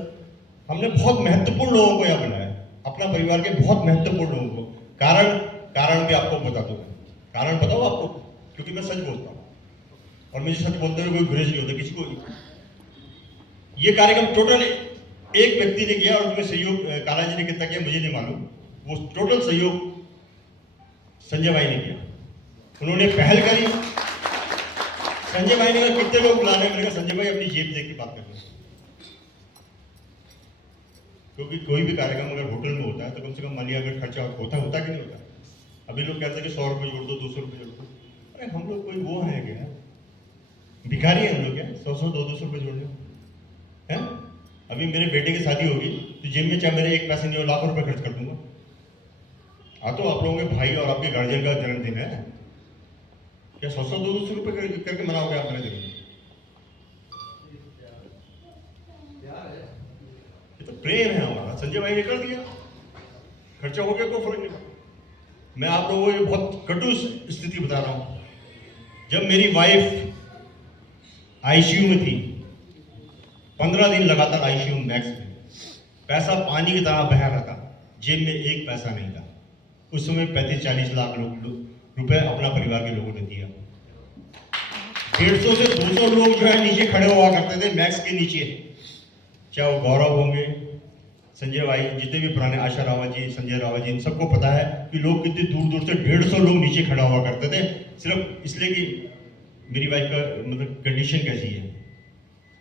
हमने बहुत महत्वपूर्ण लोगों को यहाँ बनाया, अपना परिवार के बहुत महत्वपूर्ण लोगों को। कारण भी आपको बता दूँ। कारण बताओ आपको, क्योंकि मैं सच बोलता हूँ और मुझे सच बोलते हुए कोई गुरेज नहीं होता किसी को। ये कार्यक्रम टोटल एक व्यक्ति ने किया, और उसमें सहयोग काला जी ने कितना किया मुझे नहीं मालूम। वो टोटल सहयोग संजय भाई ने किया। उन्होंने पहल करी। संजय भाई ने कहा कितने लोग बुलाने, मैंने कहा संजय भाई अपनी जेब देख के बात कर रहे हैं। क्योंकि कोई भी कार्यक्रम अगर होटल में होता है तो कम से कम मान लिया अगर खर्चा होता कि नहीं होता। अभी लोग कहते हैं कि 100 रुपये जोड़ दो, 200 रुपये जोड़ दो। अरे हम लोग कोई वो है क्या, भिखारी हैं हम लोग क्या 100-100, 200 रुपये जोड़ने हैं? अभी मेरे बेटे की शादी होगी तो जेब में चाहे मेरे एक पैसे नहीं हो, लाखों रुपये खर्च कर दूंगा। तो आप लोगों के भाई और आपके गार्जियन का जन्मदिन है, क्या 100-100, 200 रुपये करके मनाओगे आप मेरे दिन? ये तो प्रेम है हमारा। संजय भाई ने कर दिया, खर्चा हो गया, कोई फर्क नहीं पड़ा। मैं आप लोगों को बहुत कटु स्थिति बता रहा हूं। जब मेरी वाइफ आईसीयू में थी, 15 दिन लगातार आईसीयू मैक्स में, पैसा पानी की तरह बह रहा था, जेब में एक पैसा नहीं था। उस समय 35-40 लाख रुपए अपना परिवार के लोगों ने दिया। 150 से 200 लोग जो है नीचे खड़े हुआ करते थे मैक्स के नीचे, चाहे वो गौरव होंगे, संजय भाई, जितने भी पुराने, आशा रावत जी, संजय रावत जी, इन सबको पता है कि लोग कितने दूर दूर से 150 लोग नीचे खड़ा हुआ करते थे, सिर्फ इसलिए कि मेरी वाइफ का मतलब कंडीशन कैसी है।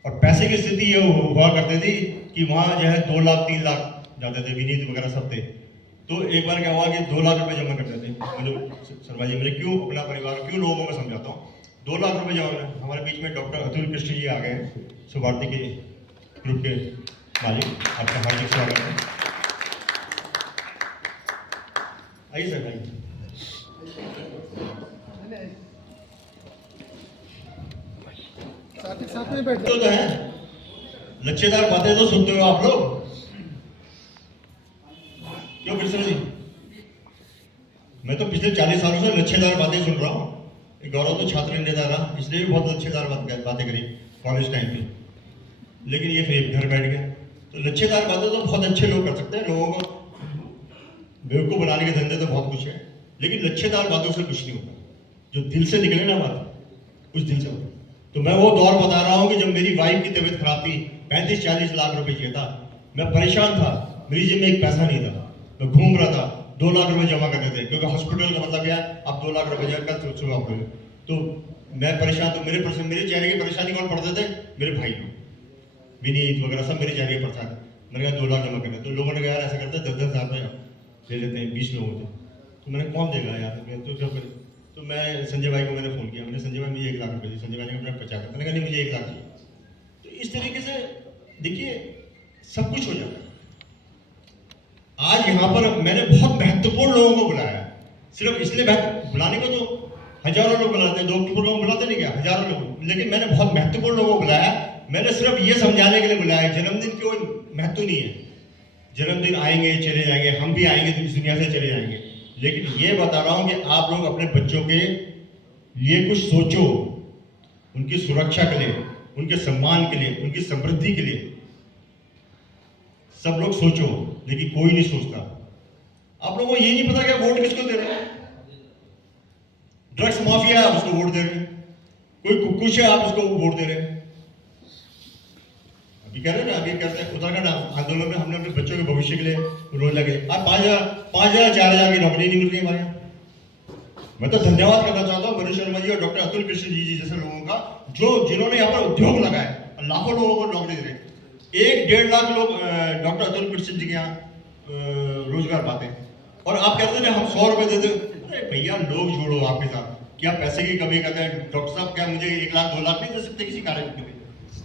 और पैसे की स्थिति ये हुआ करती थी कि वहाँ जो है 2 लाख 3 लाख जाते थे, विनीत वगैरह सब थे। तो एक बार क्या हुआ कि 2 लाख रुपए जमा करते थे। मतलब शर्मा जी, मैंने क्यों अपना परिवार, क्यों लोगों को समझाता हूँ, 2 लाख रुपए जमा करना। हमारे बीच में डॉक्टर अतुल कृष्ण जी आ गए हैं, सुभारती के ग्रुप के मालिक, आपका हार्दिक स्वागत है। आइए सर, आइए। साथ में बैठो तो है, लच्छेदार बातें तो सुनते हो आप लोग, क्यों कृष्ण जी? मैं तो पिछले 40 सालों से लच्छेदार बातें सुन रहा हूँ। गौरव तो छात्र नेता रहा, इसलिए भी बहुत लच्छेदार बातें करी कॉलेज टाइम पे, लेकिन ये फिर घर बैठ गया। तो लच्छेदार बातें तो बहुत अच्छे लोग कर सकते हैं, लोगों को बेवकूफ बनाने के धंधे तो बहुत कुछ है, लेकिन लच्छेदार बातों से कुछ नहीं होता। जो दिल से निकले ना बात, कुछ दिल से होता। तो मैं वो दौर बता रहा हूँ कि जब मेरी वाइफ की तबीयत खराब थी, 35-40 लाख रुपए चाहिए था, मैं परेशान था, मेरी जेब में एक पैसा नहीं था, मैं घूम रहा था, 2 लाख रुपए जमा करने थे, क्योंकि हॉस्पिटल का मतलब क्या है, आप 2 लाख रुपए कल सुबह आप लोग। तो मैं परेशान, तो मेरे चेहरे की परेशानी कौन पढ़ते थे? मेरे भाई लोग, विनीत वगैरह सब मेरे चेहरे की परेशान। मैंने कहा 2 लाख जमा करने, तो लोगों ने कहा यार ऐसा करते 10-10 हज़ार रुपये ले लेते हैं 20 लोगों से। तो मैंने कौन देगा यार, तो क्या करें? तो मैं संजय भाई को मैंने फ़ोन किया, मैंने संजय भाई मुझे 1 लाख रुपये दी। संजय भाई ने अपना 50, मैंने कहा नहीं मुझे 1 लाख चाहिए। तो इस तरीके से देखिए सब कुछ हो जाता है। आज यहाँ पर मैंने बहुत महत्वपूर्ण लोगों को बुलाया, सिर्फ इसलिए बुलाने को तो हजारों लोग बुलाते हैं, 2 लोग बुलाते नहीं क्या, हजारों लोग, लेकिन मैंने बहुत महत्वपूर्ण लोगों को बुलाया। मैंने सिर्फ ये समझाने के लिए बुलाया, जन्मदिन कोई महत्व नहीं है, जन्मदिन आएंगे चले जाएंगे, हम भी आएंगे तो इस दुनिया से चले जाएंगे, लेकिन ये बता रहा हूं कि आप लोग अपने बच्चों के लिए कुछ सोचो, उनकी सुरक्षा के लिए, उनके सम्मान के लिए, उनकी समृद्धि के लिए सब लोग सोचो, लेकिन कोई नहीं सोचता। आप लोगों को ये नहीं पता कि वोट किसको दे रहे हैं? ड्रग्स माफिया है, आप उसको वोट दे रहे हैं, कोई कुछ है, आप उसको वोट दे रहे हैं। अभी कह रहे हैं ना, अभी कहते हैं उत्तराखंड आंदोलन में हमने अपने बच्चों के भविष्य के लिए रोज लगे, आप 5,000 4,000 की नौकरी नहीं मिल रही हमारे यहाँ। मैं तो धन्यवाद करना चाहता हूँ मनोज शर्मा जी और डॉक्टर अतुल कृष्ण जी जैसे लोगों का, जिन्होंने यहाँ पर उद्योग लगाए, लाखों लोगों को नौकरी दे रहे। 1-1.5 लाख लोग डॉक्टर अतुल कृष्ण जी के यहाँ रोजगार पाते हैं, और आप कहते हैं हम 100 रुपए देते। अरे भैया लोग जोड़ो आपके साथ, क्या पैसे की कमी करते हैं? डॉक्टर साहब क्या मुझे 1 लाख 2 लाख नहीं दे सकते किसी कार्य के लिए?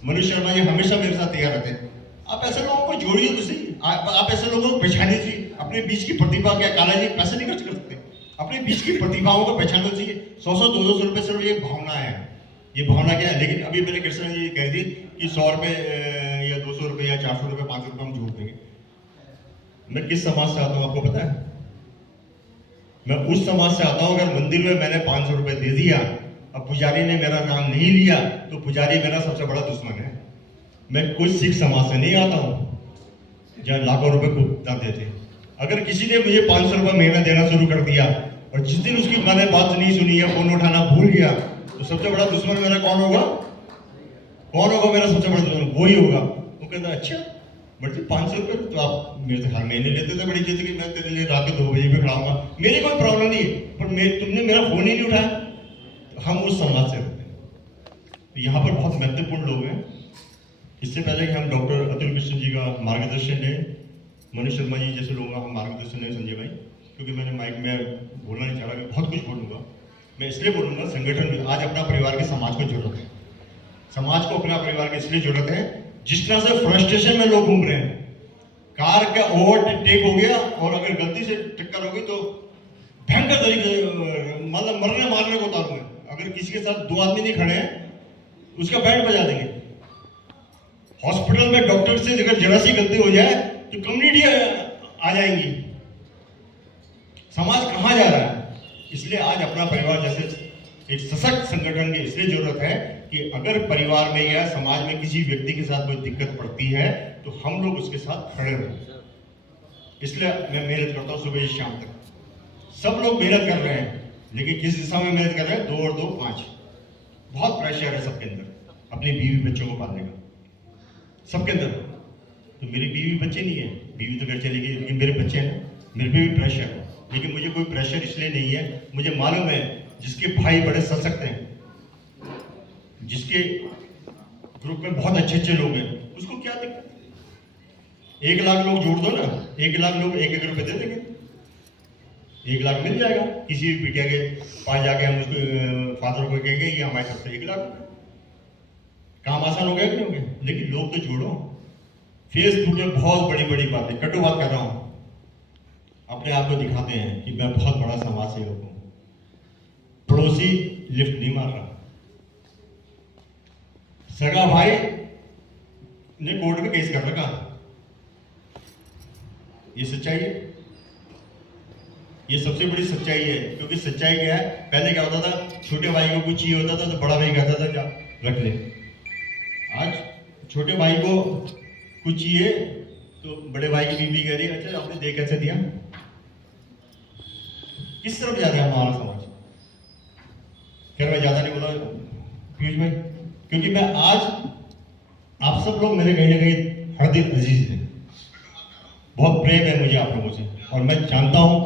मनोज शर्मा जी हमेशा मेरे साथ तैयार रहते हैं। आप ऐसे लोगों को जोड़िए तो सही, आप ऐसे लोगों को पहचानिए जी, अपने बीच की प्रतिभा। क्या काला जी पैसे नहीं खर्च कर सकते? अपने बीच की प्रतिभाओं को पहचानना चाहिए। 100-100 200 रुपए सिर्फ ये भावना है, ये भावना क्या है? लेकिन अभी मैंने कृष्ण जी कह दी कि 100 रुपए या 200 रुपए या 400 रुपए 500 रुपए हम जोड़ देंगे। मैं किस समाज से आता हूँ आपको पता है? मैं उस समाज से आता हूँ, अगर मंदिर में मैंने 500 रुपए दे दिया, अब पुजारी ने मेरा नाम नहीं लिया, तो पुजारी मेरा सबसे बड़ा दुश्मन है। मैं कुछ सिख समाज से नहीं आता हूँ जहाँ लाखों रुपए को दान देते। अगर किसी ने मुझे 500 रुपए महीना देना शुरू कर दिया और जिस दिन उसकी मैंने बात नहीं सुनी या फोन उठाना भूल गया, तो सबसे बड़ा दुश्मन मेरा कौन होगा? कौन होगा मेरा सबसे बड़ा दुश्मन? वो ही होगा। वो कहता अच्छा बट 500 रुपये तो आप मेरे से हर महीने लेते थे, बड़ी चीज कि मैं तेरे लिए रात के 2 बजे भी खड़ाऊंगा, मेरी कोई प्रॉब्लम नहीं है, पर तुमने मेरा फोन ही नहीं उठाया। हम उस समाज से होते हैं। यहाँ पर बहुत महत्वपूर्ण लोग हैं। इससे पहले कि हम डॉक्टर अतुल कृष्ण जी का मार्गदर्शन लें, मनीष शर्मा जी जैसे लोगों का मार्गदर्शन है, संजय भाई, क्योंकि मैंने माइक में बोलना नहीं चाह रहा, मैं बहुत कुछ बोलूँगा। मैं इसलिए बोलूँगा, संगठन में आज अपना परिवार की समाज को जरूरत है। समाज को अपना परिवार की इसलिए जरूरत है, जिस तरह से फ्रस्ट्रेशन में लोग घूम रहे हैं, कार का ओवरटेक हो गया और अगर गलती से टक्कर हो गई तो भयंकर तरीके मतलब मरने मारने को उतारू है। अगर किसी के साथ 2 आदमी नहीं खड़े हैं उसका बैंड बजा देंगे। हॉस्पिटल में डॉक्टर से अगर जरा सी गलती हो जाए तो कम्युनिटी आ जाएंगी। समाज कहाँ जा रहा है? इसलिए आज अपना परिवार जैसे एक सशक्त संगठन की इसलिए जरूरत है कि अगर परिवार में या समाज में किसी व्यक्ति के साथ कोई दिक्कत पड़ती है तो हम लोग उसके साथ खड़े हों। इसलिए मैं मेहनत करता हूँ सुबह से शाम तक। सब लोग मेहनत कर रहे हैं, लेकिन किस दिशा में मेहनत कर रहे हैं? 2 और 2 5। बहुत प्रेशर है सबके अंदर अपनी बीवी बच्चों को पालने का, सबके अंदर। तो मेरी बीवी बच्चे नहीं है, बीवी तो घर चली गई, लेकिन मेरे बच्चे हैं, मेरे पे भी प्रेशर है। लेकिन मुझे कोई प्रेशर इसलिए नहीं है, मुझे मालूम है जिसके भाई बड़े सशक्त हैं, जिसके ग्रुप में बहुत अच्छे अच्छे लोग हैं, उसको क्या दिक्कत? 1 लाख लोग जोड़ दो ना, 1 लाख लोग 1-1 रुपए दे देंगे, 1 लाख मिल जाएगा। किसी भी बिटिया के पास जाके हम उसको फादर को कहेंगे कि हमारी तरफ से 1 लाख, काम आसान हो गया कि नहीं हो गया? लेकिन लोग तो जोड़ो। फेसबुक में बहुत बड़ी बड़ी बातें, कटु बात कर रहा हूँ, अपने आप को दिखाते हैं कि मैं बहुत बड़ा समाज सेवक हूँ। पड़ोसी लिफ्ट नहीं मार रहा, सगा भाई ने कोर्ट में केस कर रखा। ये सच्चाई है, ये सबसे बड़ी सच्चाई है। क्योंकि सच्चाई क्या है, पहले क्या होता था, छोटे भाई को कुछ चाहिए होता था तो बड़ा भाई कहता था क्या रख ले। आज छोटे भाई को कुछ चाहिए तो बड़े भाई की बीवी कह रही है अच्छा आपने दे कैसे दिया। किस तरफ जा रहा है हमारा समाज? खैर मैं ज्यादा नहीं बोला पीयूष भाई, क्योंकि मैं आज आप सब लोग मेरे कहीं ना कहीं हर दिन अजीज हैं, बहुत प्रेम है मुझे आप लोगों से। और मैं जानता हूं,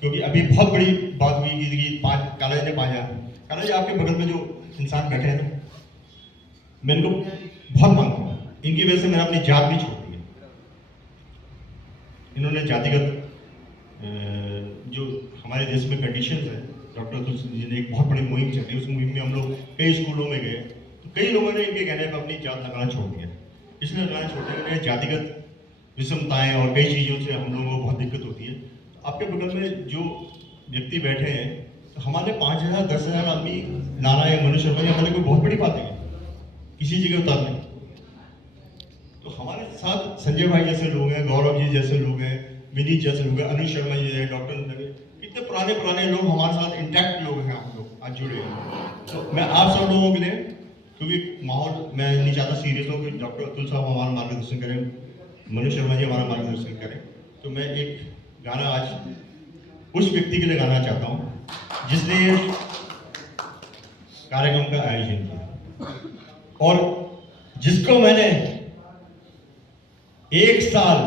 क्योंकि अभी बहुत बड़ी बात हुई कि काला जी ने 5,000, काला जी आपके बगल में जो इंसान बैठे हैं ना, मैं इनको बहुत मानता हूँ, इनकी वजह से मैंने अपनी जात भी छोड़ दी है। इन्होंने जातिगत जो हमारे देश में कंडीशन है, डॉक्टर तुलसी जी ने एक बहुत बड़ी मुहिम चली, उस मुहिम में हम लोग कई स्कूलों में गए तो कई लोगों ने इनके कहने पर अपनी जात लगाना छोड़ दिया। इसलिए लगाना छोड़ दिया, जातिगत विषमताएं और कई चीज़ों से हम लोगों को बहुत दिक्कत होती है। आपके बगल में जो व्यक्ति बैठे हैं, तो हमारे 5,000 10,000 आदमी लाना है, मनीष शर्मा जी हमारे कोई बहुत बड़ी बात है किसी जगह उतारने। तो हमारे साथ संजय भाई जैसे लोग हैं, गौरव जी जैसे लोग हैं, विनीत जैसे लोग हैं, अनिल शर्मा जी हैं, डॉक्टर कितने पुराने लोग हमारे साथ इंटैक्ट लोग हैं, आप लोग आज जुड़े हैं। तो मैं आप सब लोगों के लिए, क्योंकि माहौल मैं नहीं चाहता सीरियस हो कि डॉक्टर अतुल साहब हमारा मार्गदर्शन करें, मनीष शर्मा जी हमारा मार्गदर्शन करें, तो मैं एक गाना आज उस व्यक्ति के लिए गाना चाहता हूँ जिसने ये कार्यक्रम का आयोजन किया और जिसको मैंने 1 साल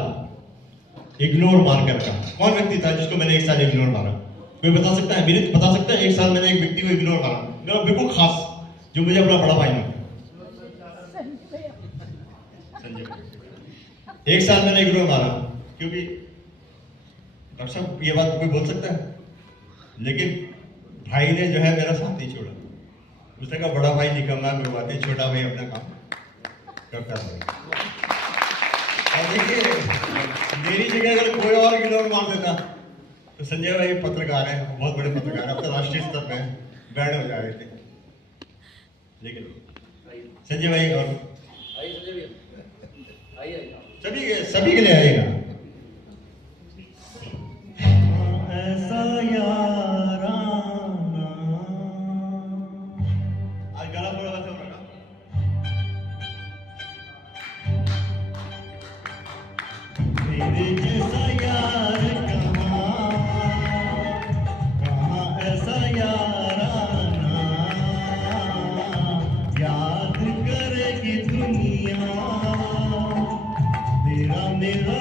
इग्नोर मार कर रखा। कौन व्यक्ति था जिसको मैंने 1 साल इग्नोर मारा? कोई बता सकता है? विनीत बता सकता है? 1 साल मैंने एक व्यक्ति को इग्नोर मारा, मेरा बिल्कुल खास, जो मुझे अपना बड़ा भाई माना, संजय। 1 साल मैंने इग्नोर मारा, क्योंकि डॉक्टर साहब ये बात कोई बोल सकता है, लेकिन भाई ने जो है मेरा साथ नहीं छोड़ा। उसने कहा बड़ा भाई निकम्मा, कोई बात नहीं, छोटा भाई अपना काम करता है। देखिए मेरी जगह अगर कोई और इग्नोर मार देता तो संजय भाई पत्रकार हैं, बहुत बड़े पत्रकार, अब तो राष्ट्रीय स्तर पे बैंड हो जा रहे थे। लेकिन संजय भाई और सभी के लिए आएगा। ऐसा याराना, आज गाना थोड़ा सा हो रहा, मेरे जैसा यार कहाँ ऐसा याराना, याद करेगी दुनिया तेरा मेरा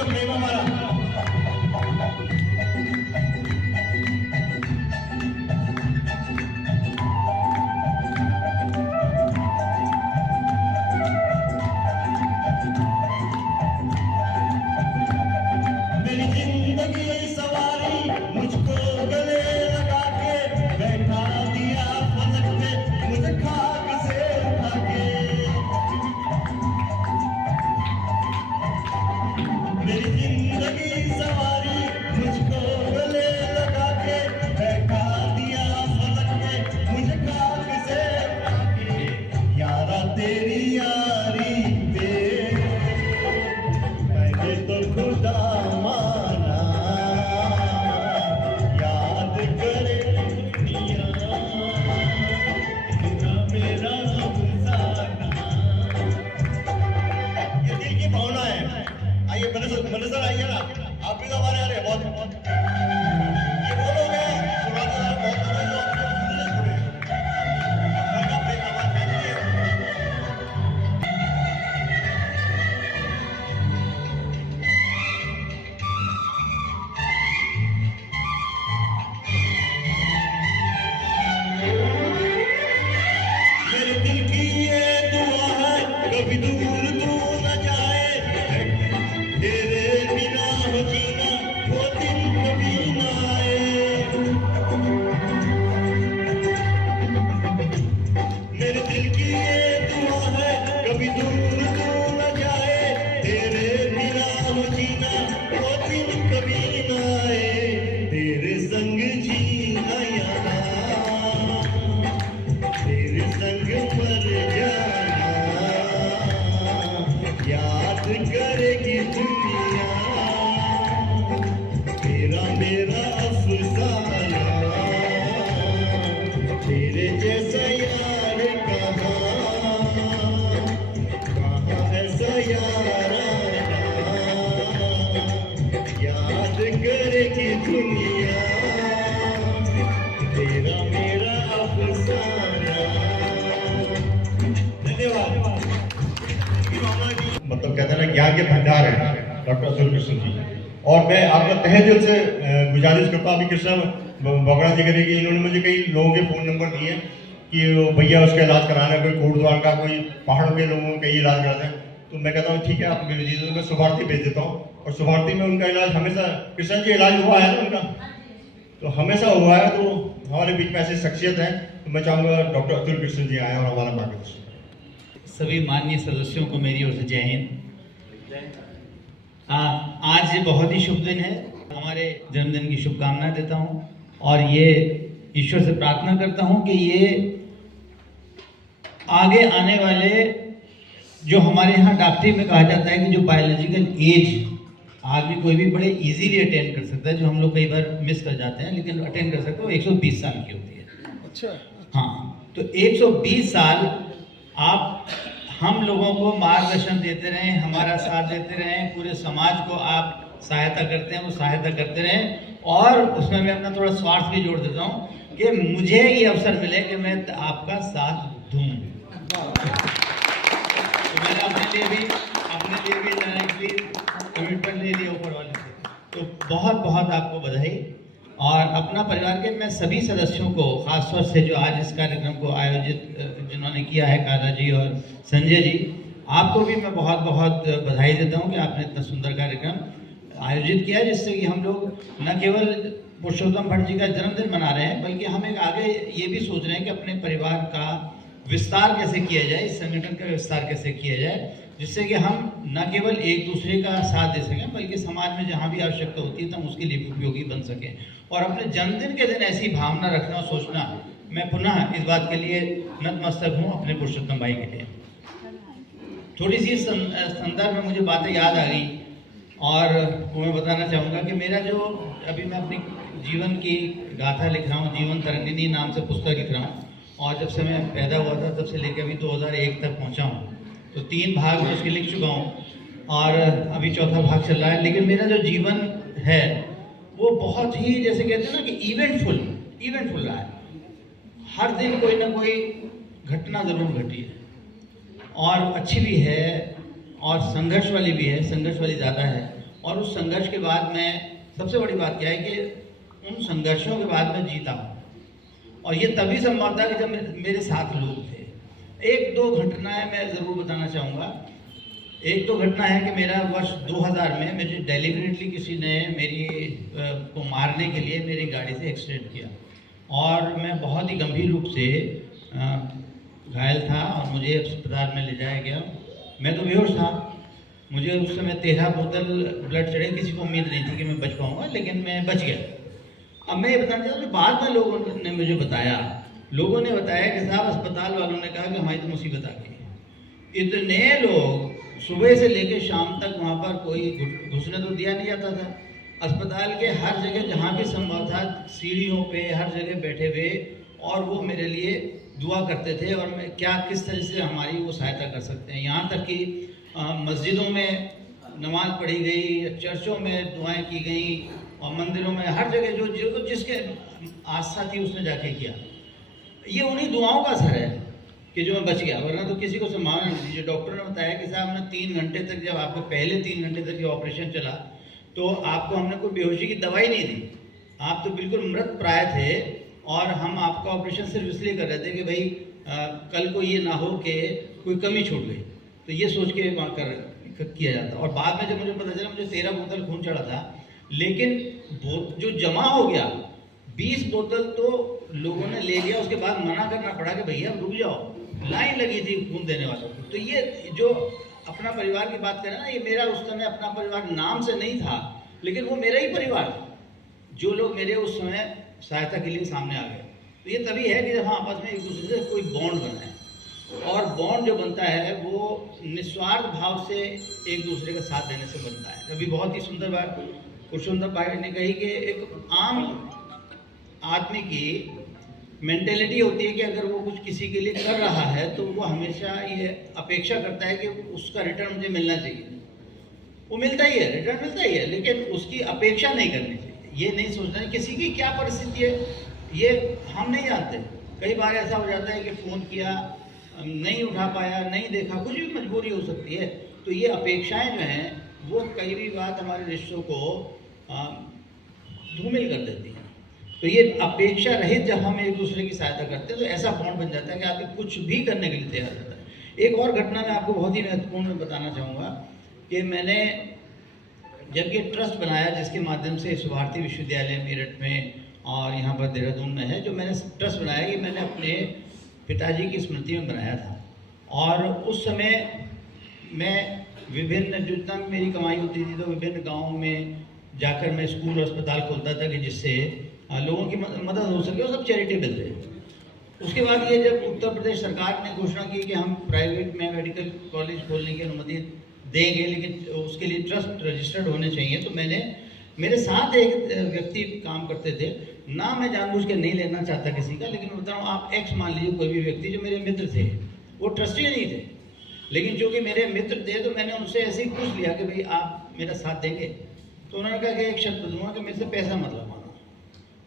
का प्रेम हमारा। मेरी जिंदगी सवारी मुझको गले लगा के बैठा दिया फलक पे मुझे खाक से उठा के। मेरी जिंदगी सवारी मुझको गले लगा के बैठा दिया फलक पे मुझे खाक से उठा के। यारा तेरी यारी पे मैंने तो खुदा माना, याद करे दुनिया तेरा मेरा अफसाना। ये दिल की भावना है। आइए मनसर आइए ना, आप भी तो हमारे आ रहे हैं बहुत। ये वो लोग हैं शुरुआत में बहुत लोग हैं जो अपने दिल से जुड़े हैं। घर का प्रेम हमारा फैमिली है। मेरे दिल की ये दुआ है कभी दूर तू न जाए, तेरे बिना हो जीना वो दिन कभी न आए। मेरे दिल की ये दुआ है कभी दूर तू न जाए, तेरे बिना हो जीना वो दिन कभी न आए। तेरे संग जीना यारा, तेरे संग मर जाना, याद करेगी दुनिया तेरा मेरा अफसाना। तेरे जैसा यार कहाँ ऐसा याराना, याद करेगी दुनिया तेरा मेरा अफसाना। धन्यवाद। मतलब कहते हैं ना ज्ञान के भंडार है डॉक्टर अतुल कृष्ण जी, और मैं आपका तहे दिल से गुजारिश करता हूँ। अभी कृष्ण बगड़ा जी करेगी, इन्होंने मुझे कई लोगों के फ़ोन नंबर दिए कि वो भैया उसका इलाज कराना है, कोई कोटद्वार का, कोई पहाड़ों के लोगों का इलाज कराते हैं। तो मैं कहता हूँ ठीक है आप भेज दीजिए, तो मैं सुभारती भेज देता हूँ। और सुभारती में उनका इलाज हमेशा, कृष्ण जी इलाज हुआ है ना उनका, तो हमेशा हुआ है। तो हमारे बीच में ऐसी शख्सियत है, तो मैं चाहूँगा डॉक्टर अतुल कृष्ण जी आए और हमारा मार्गदर्शन। सभी माननीय सदस्यों को मेरी ओर से जय हिंद। आज बहुत ही शुभ दिन है, हमारे जन्मदिन की शुभकामनाएं देता हूं और ये ईश्वर से प्रार्थना करता हूं कि ये आगे आने वाले, जो हमारे यहाँ डॉक्टरी में कहा जाता है कि जो बायोलॉजिकल एज आदमी कोई भी बड़े इजीली अटेंड कर सकता है, जो हम लोग कई बार मिस कर जाते हैं लेकिन अटेंड कर सकते हैं, वो 120 साल की होती है। अच्छा, हाँ, तो 120 साल आप हम लोगों को मार्गदर्शन देते रहें, हमारा साथ देते रहें, पूरे समाज को आप सहायता करते हैं, वो सहायता करते रहें। और उसमें मैं अपना थोड़ा स्वार्थ भी जोड़ देता हूँ कि मुझे ये अवसर मिले कि मैं आपका साथ दूँ। तो मैंने अपने लिए भी डायरेक्टली कमिटमेंट ले लिया ऊपर वाले से। तो बहुत बहुत आपको बधाई। और अपना परिवार के मैं सभी सदस्यों को, खासतौर से जो आज इस कार्यक्रम को आयोजित जिन्होंने किया है, कादा जी और संजय जी, आपको भी मैं बहुत बहुत बधाई देता हूं कि आपने इतना सुंदर कार्यक्रम आयोजित किया, जिससे कि हम लोग न केवल पुरुषोत्तम भट्ट जी का जन्मदिन मना रहे हैं, बल्कि हम एक आगे ये भी सोच रहे हैं कि अपने परिवार का विस्तार कैसे किया जाए, इस संगठन का विस्तार कैसे किया जाए, जिससे कि हम न केवल एक दूसरे का साथ दे सकें, बल्कि समाज में जहाँ भी आवश्यकता होती है तो हम उसके लिए भी उपयोगी बन सकें। और अपने जन्मदिन के दिन ऐसी भावना रखना और सोचना, मैं पुनः इस बात के लिए नतमस्तक हूँ अपने पुरुषोत्तम भाई के लिए। थोड़ी सी संदर्भ में मुझे बातें याद आ गई और वो मैं बताना चाहूँगा कि मेरा जो अभी मैं अपनी जीवन की गाथा लिख रहा हूँ, जीवन तरंगिनी नाम से पुस्तक लिख रहा हूँ, और जब से मैं पैदा हुआ था तब से लेकर अभी 2001 तक पहुँचा हूँ, तो 3 भाग में उसके लिख चुका हूँ और अभी 4था भाग चल रहा है। लेकिन मेरा जो जीवन है वो बहुत ही, जैसे कहते हैं ना कि इवेंटफुल रहा है। हर दिन कोई ना कोई घटना ज़रूर घटी है, और अच्छी भी है और संघर्ष वाली भी है, संघर्ष वाली ज़्यादा है। और उस संघर्ष के बाद मैं, सबसे बड़ी बात क्या है कि उन संघर्षों के बाद मैं जीता हूँ, और ये तभी संभव था कि जब मेरे साथ लोग थे। एक दो घटनाएं मैं ज़रूर बताना चाहूँगा। एक तो घटना है कि मेरा वर्ष 2000 में मुझे डेलिबरेटली किसी ने मेरी को मारने के लिए मेरी गाड़ी से एक्सीडेंट किया, और मैं बहुत ही गंभीर रूप से घायल था और मुझे अस्पताल में ले जाया गया। मैं तो बेहोश था, मुझे उस समय 13 बोतल ब्लड चढ़े, किसी को उम्मीद नहीं थी कि मैं बच पाऊँगा, लेकिन मैं बच गया। अब मैं ये बताना चाहता हूँ, बाद में लोगों ने मुझे बताया, लोगों ने बताया कि साहब अस्पताल वालों ने कहा कि हमारी तो मुसीबत आ गई। इतने लोग, सुबह से लेकर शाम तक वहाँ पर कोई घुसने तो दिया नहीं जाता था। अस्पताल के हर जगह जहाँ भी संभव था, सीढ़ियों पे हर जगह बैठे हुए, और वो मेरे लिए दुआ करते थे, और मैं क्या किस तरह से हमारी वो सहायता कर सकते हैं। यहाँ तक कि मस्जिदों में नमाज पढ़ी गई, चर्चों में दुआएं की गई, और मंदिरों में, हर जगह जो जिसके आस्था थी उसने जाके किया। ये उन्हीं दुआओं का असर है कि जो मैं बच गया, वरना तो किसी को संभावना नहीं थी। जो डॉक्टर ने बताया कि साहब हमने 3 घंटे तक, जब आपके पहले 3 घंटे तक ये ऑपरेशन चला तो आपको हमने कोई बेहोशी की दवाई नहीं दी, आप तो बिल्कुल मृत प्राय थे, और हम आपका ऑपरेशन सिर्फ इसलिए कर रहे थे कि भाई कल को ये ना हो कि कोई कमी छूट गई, तो ये सोच के किया जाता। और बाद में जब मुझे पता चला मुझे 13 बोतल खून चढ़ा था, लेकिन जो जमा हो गया 20 बोतल तो लोगों ने ले लिया, उसके बाद मना करना पड़ा कि भैया रुक जाओ, लाइन लगी थी खून देने वालों की। तो ये जो अपना परिवार की बात करें ना, ये मेरा उस समय अपना परिवार नाम से नहीं था, लेकिन वो मेरा ही परिवार था। जो लोग मेरे उस समय सहायता के लिए सामने आ गए, तो ये तभी है कि जब हम आपस में एक दूसरे से कोई बॉन्ड बना है, और बॉन्ड जो बनता है वो निस्वार्थ भाव से एक दूसरे का साथ देने से बनता है। अभी बहुत ही सुंदर बात पुरुषोत्तम भाई ने कही कि एक आम आदमी की मेंटेलिटी होती है कि अगर वो कुछ किसी के लिए कर रहा है तो वो हमेशा ये अपेक्षा करता है कि उसका रिटर्न मुझे मिलना चाहिए। वो मिलता ही है, रिटर्न मिलता ही है, लेकिन उसकी अपेक्षा नहीं करनी चाहिए। ये नहीं सोचना है किसी की क्या परिस्थिति है, ये हम नहीं जानते। कई बार ऐसा हो जाता है कि फ़ोन किया, नहीं उठा पाया, नहीं देखा, कुछ भी मजबूरी हो सकती है। तो ये अपेक्षाएं जो हैं वो कई भी बात हमारे रिश्तों को धूमिल कर देती हैं। तो ये अपेक्षा रहित जब हम एक दूसरे की सहायता करते हैं तो ऐसा बॉन्ड बन जाता है कि आदमी कुछ भी करने के लिए तैयार रहता है। एक और घटना मैं आपको बहुत ही महत्वपूर्ण बताना चाहूँगा कि मैंने जब ये ट्रस्ट बनाया, जिसके माध्यम से भारतीय विश्वविद्यालय मेरठ में और यहाँ पर देहरादून में है, जो मैंने ट्रस्ट बनाया कि मैंने अपने पिताजी की स्मृति में बनाया था। और उस समय मैं विभिन्न, जितना मेरी कमाई होती थी तो विभिन्न गाँव में जाकर मैं स्कूल और अस्पताल खोलता था कि जिससे लोगों की मदद हो सके, और सब चैरिटेबल थे। उसके बाद ये जब उत्तर प्रदेश सरकार ने घोषणा की कि हम प्राइवेट में मेडिकल कॉलेज खोलने की अनुमति देंगे, लेकिन उसके लिए ट्रस्ट रजिस्टर्ड होने चाहिए, तो मैंने, मेरे साथ एक व्यक्ति काम करते थे, ना मैं जानबूझ के नहीं लेना चाहता किसी का, लेकिन बता रहा हूँ, आप एक्स मान लीजिए कोई भी व्यक्ति जो मेरे मित्र थे, वो ट्रस्टी नहीं थे, लेकिन चूँकि मेरे मित्र थे तो मैंने उनसे ऐसे ही पूछ लिया कि भाई आप मेरा साथ देंगे। तो उन्होंने कहा कि एक शर्त दूंगा कि मेरे से पैसा मत लगवाना,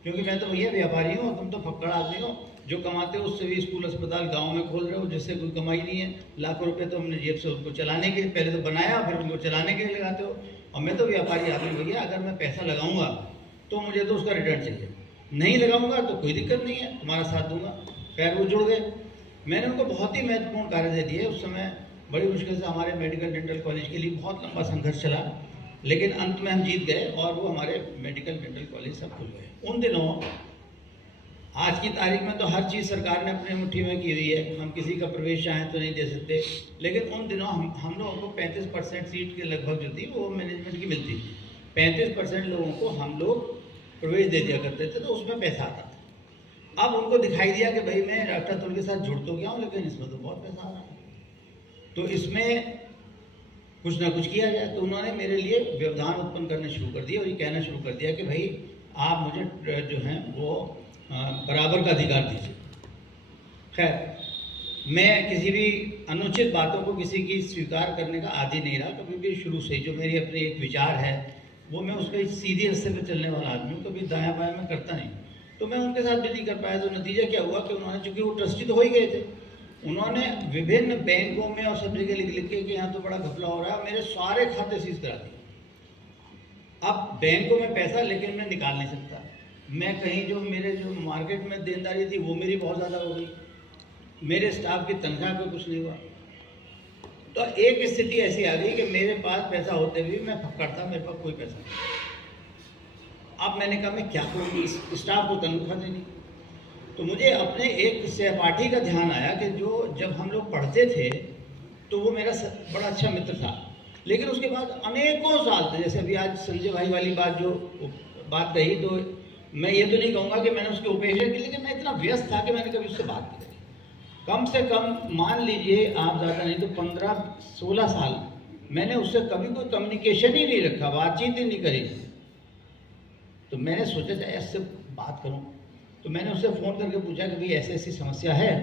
क्योंकि मैं तो भैया व्यापारी हूँ, तुम तो फक्कड़ आदमी हो, जो कमाते हो उससे भी स्कूल अस्पताल गांव में खोल रहे हो, जिससे कोई कमाई नहीं है। लाखों रुपए तो हमने जेब से उनको चलाने के, पहले तो बनाया फिर उनको चलाने के लिए लगाते हो, और मैं तो व्यापारी आदमी भैया, अगर मैं पैसा लगाऊंगा तो मुझे तो उसका रिटर्न चाहिए, नहीं लगाऊंगा तो कोई दिक्कत नहीं है, तुम्हारा साथ दूंगा। खैर वो जुड़ गए। मैंने उनको बहुत ही महत्वपूर्ण कार्य दे दिए। उस समय बड़ी मुश्किल से हमारे मेडिकल डेंटल कॉलेज के लिए बहुत लंबा संघर्ष चला, लेकिन अंत में हम जीत गए और वो हमारे मेडिकल डेंटल कॉलेज सब खुल गए। उन दिनों, आज की तारीख में तो हर चीज़ सरकार ने अपनी मुट्ठी में की हुई है, हम किसी का प्रवेश चाहें तो नहीं दे सकते, लेकिन उन दिनों हम लोगों को 35% सीट के लगभग जो थी वो मैनेजमेंट की मिलती थी। 35% लोगों को हम लोग प्रवेश दे दिया करते थे, तो उसमें पैसा आता था। अब उनको दिखाई दिया कि भाई मैं डॉक्टर तुल के साथ जुड़ तो गया हूँ, लेकिन इसमें तो बहुत पैसा आ रहा है, तो इसमें कुछ ना कुछ किया जाए। तो उन्होंने मेरे लिए व्यवधान उत्पन्न करना शुरू कर दिया और ये कहना शुरू कर दिया कि भाई आप मुझे जो हैं वो बराबर का अधिकार दीजिए। खैर, मैं किसी भी अनुचित बातों को किसी की स्वीकार करने का आदी नहीं रहा कभी भी। शुरू से जो मेरी अपनी एक विचार है वो मैं उसके सीधे रास्ते पे चलने वाला आदमी हूँ, कभी दायां बायां मैं करता नहीं। तो मैं उनके साथ भी नहीं कर पाया। तो नतीजा क्या हुआ कि उन्होंने, चूँकि वो ट्रस्टी तो हो ही गए थे, उन्होंने विभिन्न बैंकों में और सब जगह लिख के कि यहाँ तो बड़ा घपला हो रहा है, मेरे सारे खाते सीज करा दिए। अब बैंकों में पैसा लेकिन मैं निकाल नहीं सकता। मैं कहीं जो मेरे जो मार्केट में देनदारी थी वो मेरी बहुत ज़्यादा हो गई, मेरे स्टाफ की तनख्वाह पे कुछ नहीं हुआ। तो एक स्थिति ऐसी आ गई कि मेरे पास पैसा होते हुए मैं फक्कड़ था, मेरे पास कोई पैसा नहीं। अब मैंने कहा मैं क्या करूँ, स्टाफ को तनख्वाह देनी। तो मुझे अपने एक सहपाठी का ध्यान आया कि जो जब हम लोग पढ़ते थे तो वो मेरा बड़ा अच्छा मित्र था, लेकिन उसके बाद अनेकों साल थे, जैसे अभी आज संजय भाई वाली बात जो बात कही, तो मैं ये तो नहीं कहूँगा कि मैंने उसकी उपेक्षा की, लेकिन मैं इतना व्यस्त था कि मैंने कभी उससे बात नहीं करी। कम से कम मान लीजिए आप ज़्यादा नहीं तो 15-16 साल मैंने उससे कभी कोई कम्युनिकेशन ही नहीं रखा, बातचीत ही नहीं करी। तो मैंने सोचा चाहे इससे बात करूं, तो मैंने उससे फ़ोन करके पूछा कि भाई ऐसी ऐसी समस्या है,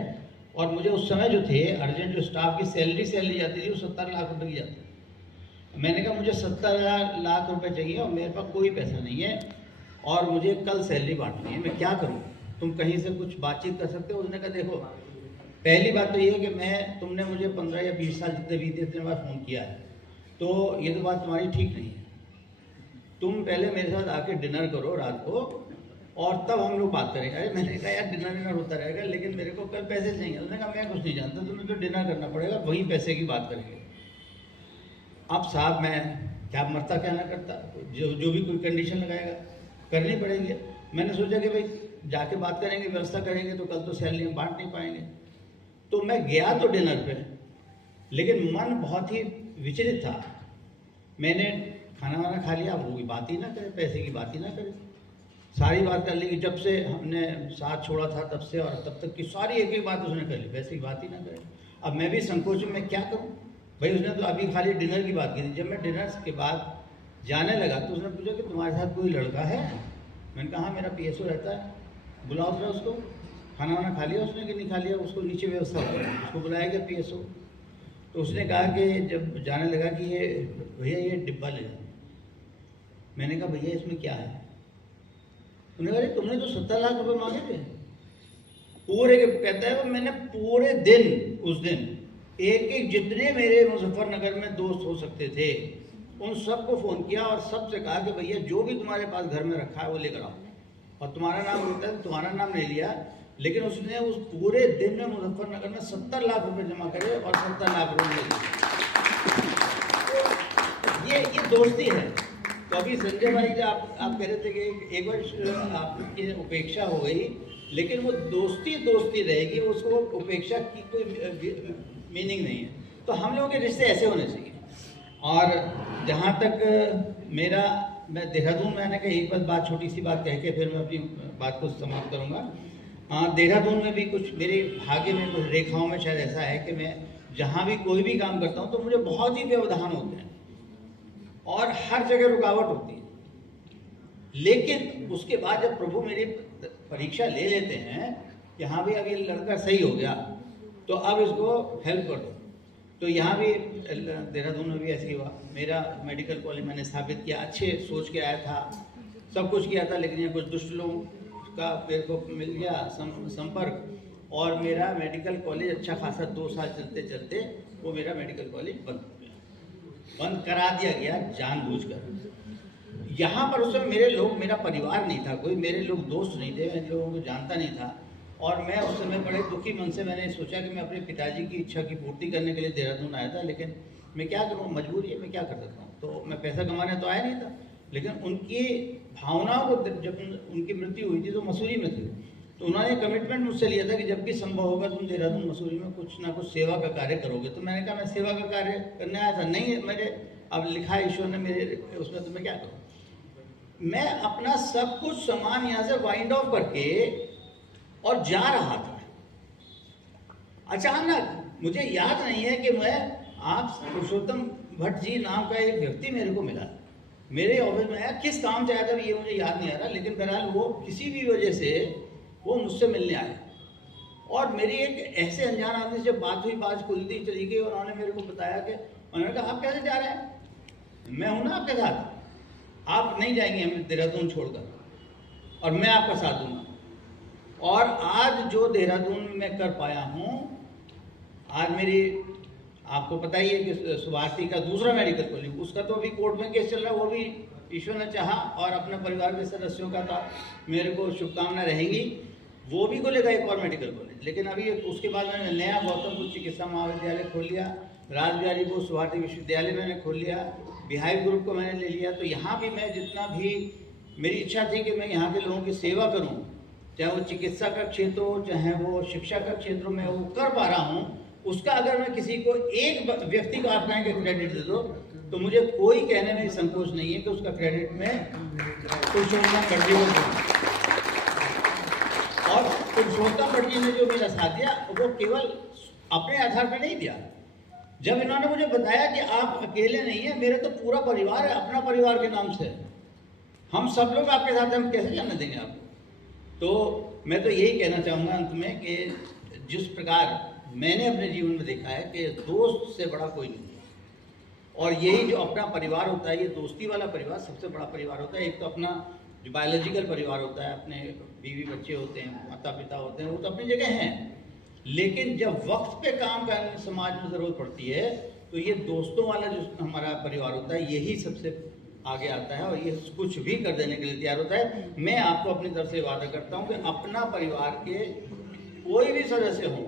और मुझे उस समय जो थे अर्जेंट जो स्टाफ की सैलरी जाती थी वो 70 लाख रुपए की जाती थी। मैंने कहा मुझे 70 लाख रुपए चाहिए और मेरे पास कोई पैसा नहीं है और मुझे कल सैलरी बांटनी है, मैं क्या करूँ, तुम कहीं से कुछ बातचीत कर सकते हो? उसने कहा देखो पहली बात तो ये है कि तुमने मुझे 15 या 20 साल जितने बीते इतने बार फ़ोन किया है, तो ये तो बात तुम्हारी ठीक नहीं है। तुम पहले मेरे साथ आके डिनर करो रात को और तब हम लोग बात करेंगे। अरे मैंने कहा यार डिनर होता रहेगा, लेकिन मेरे को कल पैसे चाहिए। उसने कहा मैं कुछ नहीं जानता, तुम्हें तो डिनर करना पड़ेगा, वहीं पैसे की बात करेंगे। अब साहब मैं क्या मरता क्या ना करता, जो भी कोई कंडीशन लगाएगा करनी पड़ेगी। मैंने सोचा कि भाई जाके बात करेंगे, व्यवस्था करेंगे, तो कल तो सैलरी हम बांट नहीं पाएंगे। तो मैं गया तो डिनर पे, लेकिन मन बहुत ही विचलित था। मैंने खाना वाना खा लिया, वो भी बात ही ना करे, पैसे की बात ही ना करे, सारी बात कर ली कि जब से हमने साथ छोड़ा था तब से और तब तक की सारी एक एक बात उसने कर ली, पैसे की बात ही ना करे। अब मैं भी संकोच में क्या करूं भाई, उसने तो अभी खाली डिनर की बात की थी। जब मैं डिनर के बाद जाने लगा तो उसने पूछा कि तुम्हारे साथ कोई लड़का है? मैंने कहा हाँ मेरा PSO रहता है, बुलाओ जरा उसको। खाना वाना खा लिया उसने कि नहीं खा लिया, उसको नीचे व्यवस्था हो गई, उसको बुलाया गया PSO। तो उसने कहा कि जब जाने लगा कि ये भैया ये डिब्बा ले जाओ। मैंने कहा भैया इसमें क्या है? उन्होंने कहा तुमने तो 70 लाख रुपए मांगे थे पूरे के। कहता है मैंने पूरे दिन उस दिन एक जितने मेरे मुजफ्फरनगर में दोस्त हो सकते थे उन सबको फ़ोन किया और सबसे कहा कि भैया जो भी तुम्हारे पास घर में रखा है वो लेकर आओ, और तुम्हारा नाम होता है तुम्हारा नाम नहीं लिया, लेकिन उसने उस पूरे दिन में मुजफ्फरनगर में 70 लाख रुपए जमा करे और 70 लाख रुपए ले लिए। ये दोस्ती है। तो अभी संजय भाई जो आप कह रहे थे कि एक बार आपकी उपेक्षा हो गई, लेकिन वो दोस्ती रहेगी, उसको उपेक्षा की कोई मीनिंग नहीं है। तो हम लोगों के रिश्ते ऐसे होने चाहिए। और जहाँ तक मैं देहरादून में आने का एक बात छोटी सी बात कह के फिर मैं अपनी बात को समाप्त करूँगा। देहरादून में भी कुछ मेरे भाग्य में कुछ रेखाओं में शायद ऐसा है कि मैं जहाँ भी कोई भी काम करता हूँ तो मुझे बहुत ही व्यवधान होते हैं और हर जगह रुकावट होती है। लेकिन उसके बाद जब प्रभु मेरी परीक्षा ले लेते हैं कि हाँ भाई अब ये लड़का सही हो गया तो अब इसको हेल्प कर दो, तो यहाँ भी देहरादून में भी ऐसे हुआ। मेरा मेडिकल कॉलेज मैंने स्थापित किया, अच्छे सोच के आया था, सब कुछ किया था, लेकिन ये कुछ दुष्ट लोगों का मेरे को मिल गया संपर्क और मेरा मेडिकल कॉलेज अच्छा खासा 2 साल चलते चलते वो मेरा मेडिकल कॉलेज बंद हो गया, बंद करा दिया गया जानबूझकर। यहाँ पर उस समय मेरा परिवार नहीं था, कोई मेरे लोग दोस्त नहीं थे, मैं लोगों को जानता नहीं था। और मैं उस समय बड़े दुखी मन से मैंने सोचा कि मैं अपने पिताजी की इच्छा की पूर्ति करने के लिए देहरादून आया था, लेकिन मैं क्या करूँ, मजबूरी है, मैं क्या कर सकता हूँ। तो मैं पैसा कमाने तो आया नहीं था, लेकिन उनकी भावनाओं को जब उनकी मृत्यु हुई थी तो मसूरी में थी, तो उन्होंने कमिटमेंट मुझसे लिया था कि जब भी संभव होगा तुम देहरादून मसूरी में कुछ ना कुछ सेवा का कार्य करोगे। तो मैंने कहा मैं सेवा का कार्य करने आया था, नहीं मेरे अब लिखा है ईश्वर ने मेरे उसमें, तो मैं क्या करूँ। मैं अपना सब कुछ सामान यहाँ से वाइंड ऑफ करके और जा रहा था, अचानक मुझे याद नहीं है कि मैं आप पुरुषोत्तम भट्ट जी नाम का एक व्यक्ति मेरे को मिला, मेरे ऑफिस में आया, किस काम से आया था ये मुझे याद नहीं आ रहा, लेकिन बहरहाल वो किसी भी वजह से वो मुझसे मिलने आए और मेरी एक ऐसे अनजान आदमी से जब बात हुई, बात खुलती चली गई और उन्होंने मेरे को बताया कि उन्होंने कहा आप कैसे जा रहे हैं, मैं हूं ना आपके साथ, आप नहीं जाएंगे हमें देहरादून छोड़कर और मैं आपका साथ दूंगा। और आज जो देहरादून में कर पाया हूं, आज मेरी आपको पता ही है कि सुभाषी का दूसरा मेडिकल कॉलेज, उसका तो अभी कोर्ट में केस चल रहा है, वो भी ईश्वर ने चाहा और अपने परिवार के सदस्यों का था, मेरे को शुभकामनाएं रहेंगी। वो भी खोलेगा एक और मेडिकल कॉलेज, लेकिन अभी उसके बाद मैंने नया गौतम बुद्ध चिकित्सा महाविद्यालय खोल लिया, रासबिहारी बोस भारती विश्वविद्यालय मैंने खोल लिया, बिहाइव ग्रुप को मैंने ले लिया। तो यहाँ भी मैं जितना भी मेरी इच्छा थी कि मैं यहाँ के लोगों की सेवा करूँ, चाहे वो चिकित्सा का क्षेत्र हो, चाहे वो शिक्षा का क्षेत्र में, वो कर पा रहा हूँ। उसका अगर मैं किसी को एक व्यक्ति को आप कहें कि क्रेडिट दे दो, तो मुझे कोई कहने में संकोच नहीं है कि उसका क्रेडिट में पुरुषोत्तम भट्टी को दूँ। और पुरुषोत्तम भट्टी ने जो मेरा साथ दिया वो केवल अपने आधार पर नहीं दिया। जब इन्होंने मुझे बताया कि आप अकेले नहीं हैं, मेरे तो पूरा परिवार है, अपना परिवार के नाम से हम सब लोग आपके साथ हैं, हम कैसे जाने देंगे आपको। तो मैं तो यही कहना चाहूँगा अंत में कि जिस प्रकार मैंने अपने जीवन में देखा है कि दोस्त से बड़ा कोई नहीं, और यही जो अपना परिवार होता है, ये दोस्ती वाला परिवार सबसे बड़ा परिवार होता है। एक तो अपना जो बायोलॉजिकल परिवार होता है, अपने बीवी बच्चे होते हैं, माता पिता होते हैं, वो तो अपनी जगह हैं, लेकिन जब वक्त पे काम करने समाज में ज़रूरत पड़ती है तो ये दोस्तों वाला जो हमारा परिवार होता है, यही सबसे आगे आता है और ये कुछ भी कर देने के लिए तैयार होता है। मैं आपको अपनी तरफ से वादा करता हूँ कि अपना परिवार के कोई भी सदस्य हो,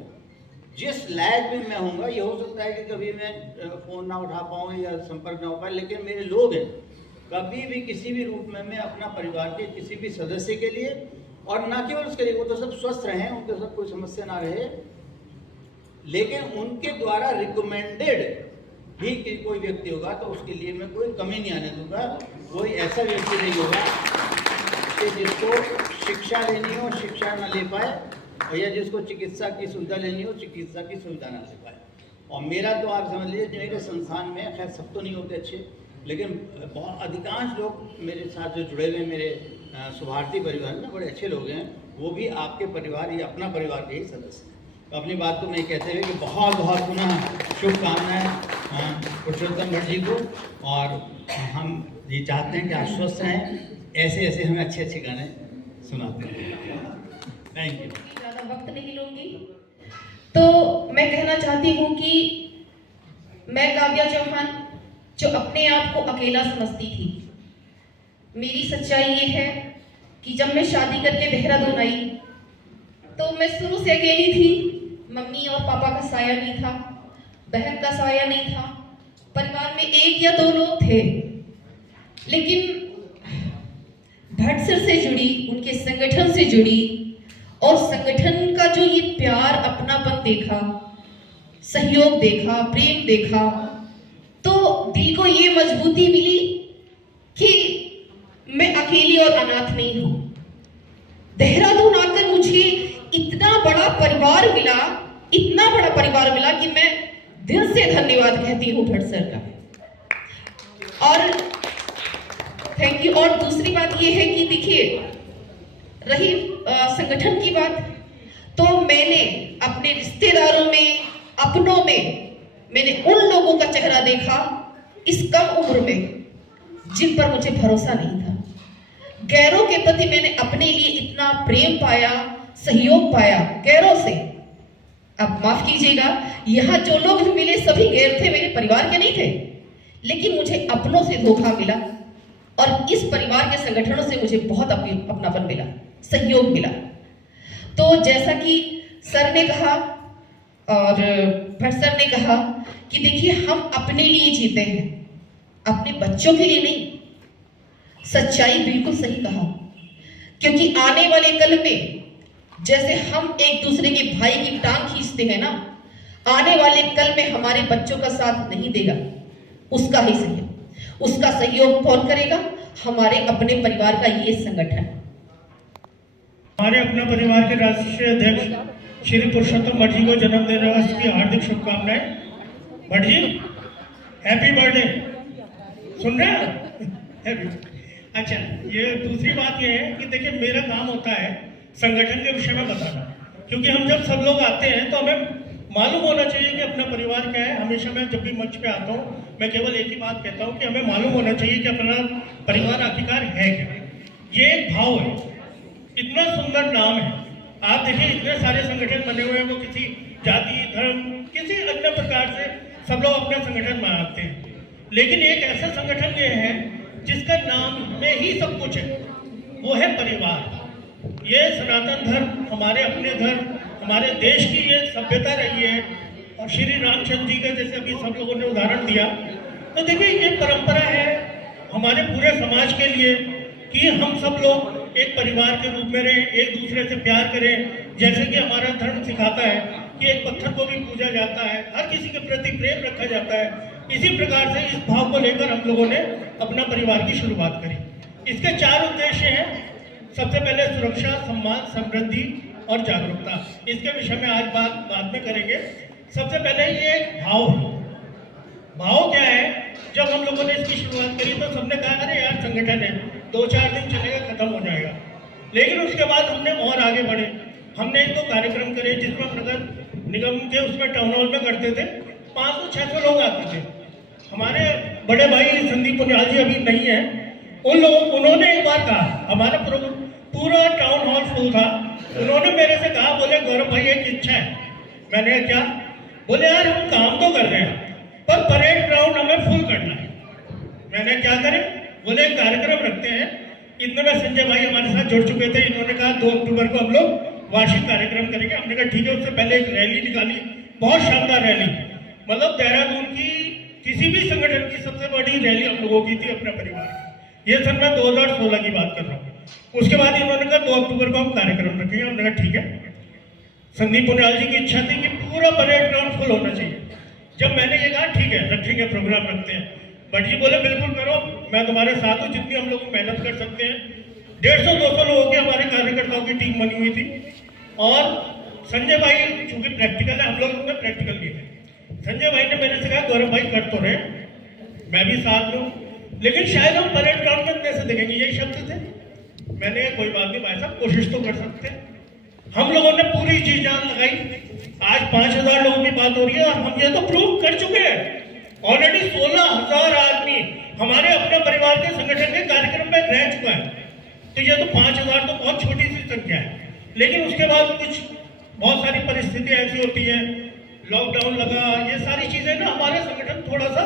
जिस लायक भी मैं होऊंगा, ये हो सकता है कि कभी मैं फ़ोन ना उठा पाऊँ या संपर्क ना हो पाए, लेकिन मेरे लोग हैं, कभी भी किसी भी रूप में मैं अपना परिवार के किसी भी सदस्य के लिए, और ना केवल उसके लिए, वो तो सब स्वस्थ रहें, उनके साथ कोई समस्या ना रहे, लेकिन उनके द्वारा रिकमेंडेड भी कि कोई व्यक्ति होगा तो उसके लिए मैं कोई कमी नहीं आने दूंगा। कोई ऐसा व्यक्ति नहीं होगा कि जिसको शिक्षा लेनी हो शिक्षा ना ले पाए, और या जिसको चिकित्सा की सुविधा लेनी हो चिकित्सा की सुविधा ना ले पाए। और मेरा तो आप समझ लीजिए, मेरे संस्थान में, खैर सब तो नहीं होते अच्छे, लेकिन बहुत अधिकांश लोग मेरे साथ जो जुड़े हुए मेरे सुभारती परिवार में बड़े अच्छे लोग हैं, वो भी आपके परिवार या अपना परिवार के ही सदस्य हैं। तो अपनी बात को मैं कहते हुए कि बहुत बहुत पुनः शुभकामनाएं पुरुषोत्तम भट्ट जी को, और हम ये चाहते हैं कि आप स्वस्थ रहें, ऐसे ऐसे हमें अच्छे अच्छे गाने सुनाते हैं। Thank you. ज़्यादा वक्त नहीं लूँगी, तो मैं कहना चाहती हूँ कि मैं काव्या चौहान जो अपने आप को अकेला समझती थी, मेरी सच्चाई ये है कि जब मैं शादी करके देहरादून आई तो मैं शुरू से अकेली थी। मम्मी और पापा का साया नहीं था, बहन का साया नहीं था, परिवार में एक या दो लोग थे, लेकिन भट्ट सर से जुड़ी, उनके संगठन से जुड़ी, और संगठन का जो ये प्यार, अपनापन देखा, सहयोग देखा, प्रेम देखा, तो दिल को ये मजबूती मिली कि मैं अकेली और अनाथ नहीं हूं। देहरादून आकर मुझे इतना बड़ा परिवार मिला, इतना बड़ा परिवार मिला कि मैं दिल से धन्यवाद कहती हूँ भट्ट सर का। और थैंक यू। और दूसरी बात ये है कि देखिए, रही संगठन की बात, तो मैंने अपने रिश्तेदारों में, अपनों में, मैंने उन लोगों का चेहरा देखा इस कम उम्र में जिन पर मुझे भरोसा नहीं था। गैरों के प्रति मैंने अपने लिए इतना प्रेम पाया, सहयोग पाया गैरों से। अब माफ कीजिएगा, यहाँ जो लोग मिले सभी गैर थे, मेरे परिवार के नहीं थे, लेकिन मुझे अपनों से धोखा मिला, और इस परिवार के संगठनों से मुझे बहुत अपनापन मिला, सहयोग मिला। तो जैसा कि सर ने कहा और भट्ट सर ने कहा कि देखिए, हम अपने लिए जीते हैं, अपने बच्चों के लिए नहीं। सच्चाई बिल्कुल सही कहा, क्योंकि आने वाले कल में जैसे हम एक दूसरे के भाई की टांग खींचते हैं ना, आने वाले कल में हमारे बच्चों का साथ नहीं देगा, उसका ही सहयोग, उसका सहयोग कौन करेगा? हमारे अपने परिवार का ये संगठन। हमारे अपने परिवार के राष्ट्रीय अध्यक्ष श्री पुरुषोत्तम भट्ट जी को जन्मदिन दिवस की हार्दिक शुभकामनाएं। Bhatt ji, happy birthday. सुन रहे हैं? अच्छा, ये दूसरी बात ये है कि देखिए, मेरा काम होता है संगठन के विषय में बताना, क्योंकि हम जब सब लोग आते हैं तो हमें मालूम होना चाहिए कि अपना परिवार क्या है। हमेशा मैं जब भी मंच पे आता हूँ, मैं केवल एक ही बात कहता हूँ कि हमें मालूम होना चाहिए कि अपना परिवार आखिरकार है क्या। ये एक भाव है, इतना सुंदर नाम है। आप देखिए, इतने सारे संगठन बने हुए हैं, वो किसी जाति, धर्म, किसी अन्य प्रकार से सब लोग अपना संगठन बनाते हैं, लेकिन एक ऐसा संगठन ये है जिसका नाम में ही सब कुछ है, वो है परिवार। ये सनातन धर्म, हमारे अपने धर्म, हमारे देश की ये सभ्यता रही है। और श्री रामचंद्र जी का जैसे अभी सब लोगों ने उदाहरण दिया, तो देखिए ये परंपरा है हमारे पूरे समाज के लिए कि हम सब लोग एक परिवार के रूप में रहें, एक दूसरे से प्यार करें। जैसे कि हमारा धर्म सिखाता है कि एक पत्थर को भी पूजा जाता है, हर किसी के प्रति प्रेम रखा जाता है। इसी प्रकार से इस भाव को लेकर हम लोगों ने अपना परिवार की शुरुआत करी। इसके 4 उद्देश्य हैं। सबसे पहले सुरक्षा, सम्मान, समृद्धि और जागरूकता। इसके विषय में आज बाद में करेंगे। सबसे पहले ये भाव है। भाव क्या है? जब हम लोगों ने इसकी शुरुआत करी तो सबने कहा अरे यार संगठन है, 2-4 दिन चलेगा, खत्म हो जाएगा। लेकिन उसके बाद हमने और आगे बढ़े। हमने 1-2 कार्यक्रम करे जिसमें नगर निगम के उसमें टाउन हॉल में करते थे, 500-600 लोग आते थे। हमारे बड़े भाई संदीप पुनियाल जी अभी नहीं है, उन्होंने एक बार कहा, हमारा पूरा टाउन हॉल फुल था, उन्होंने मेरे से कहा, बोले गौरव भाई एक इच्छा है। मैंने क्या? बोले यार हम काम तो कर रहे हैं पर परेड ग्राउंड हमें फुल करना है। मैंने क्या करें? बोले कार्यक्रम रखते हैं। इतने में संजय भाई हमारे साथ जुड़ चुके थे, इन्होंने कहा 2 अक्टूबर को हम लोग वार्षिक कार्यक्रम करेंगे। हमने कहा ठीक है। उससे पहले एक रैली निकाली, बहुत शानदार रैली, मतलब देहरादून की किसी भी संगठन की सबसे बड़ी रैली हम लोगों की थी अपने परिवार की। ये सन मैं 2016 की बात कर रहा हूँ। उसके बाद इन्होंने कहा 2 अक्टूबर को हम कार्यक्रम रखेंगे। हमने कहा ठीक है। संदीप पुनियाल जी की इच्छा थी कि पूरा परेड ग्राउंड फुल होना चाहिए। जब मैंने ये कहा ठीक है रखेंगे, प्रोग्राम रखते हैं, भट्ट जी बोले बिल्कुल करो, मैं तुम्हारे साथ हूँ, जितनी हम लोग मेहनत कर सकते हैं। 150-200 लोगों की हमारे कार्यकर्ताओं की टीम बनी हुई थी। और संजय भाई चूंकि प्रैक्टिकल है, हम लोग में प्रैक्टिकल नहीं थे, संजय भाई ने मेरे से कहा गौरव भाई कर तो रहे, मैं भी साथ लूँ, लेकिन शायद हम परेड ग्राउंड में कैसे देखेंगे, यही शब्द थे। मैंने कोई बात नहीं भाई साहब, कोशिश तो कर सकते हैं। हम लोगों ने पूरी जी जान लगाई। आज 5000 लोगों की बात हो रही है और हम ये तो प्रूव कर चुके हैं। ऑलरेडी 16,000 आदमी हमारे अपने परिवार के संगठन के कार्यक्रम में रह चुका है। तो ये तो 5000 तो बहुत छोटी सी संख्या है। लेकिन उसके बाद कुछ बहुत सारी परिस्थितियां ऐसी होती हैं, लॉकडाउन लगा, ये सारी चीजें ना हमारे संगठन थोड़ा सा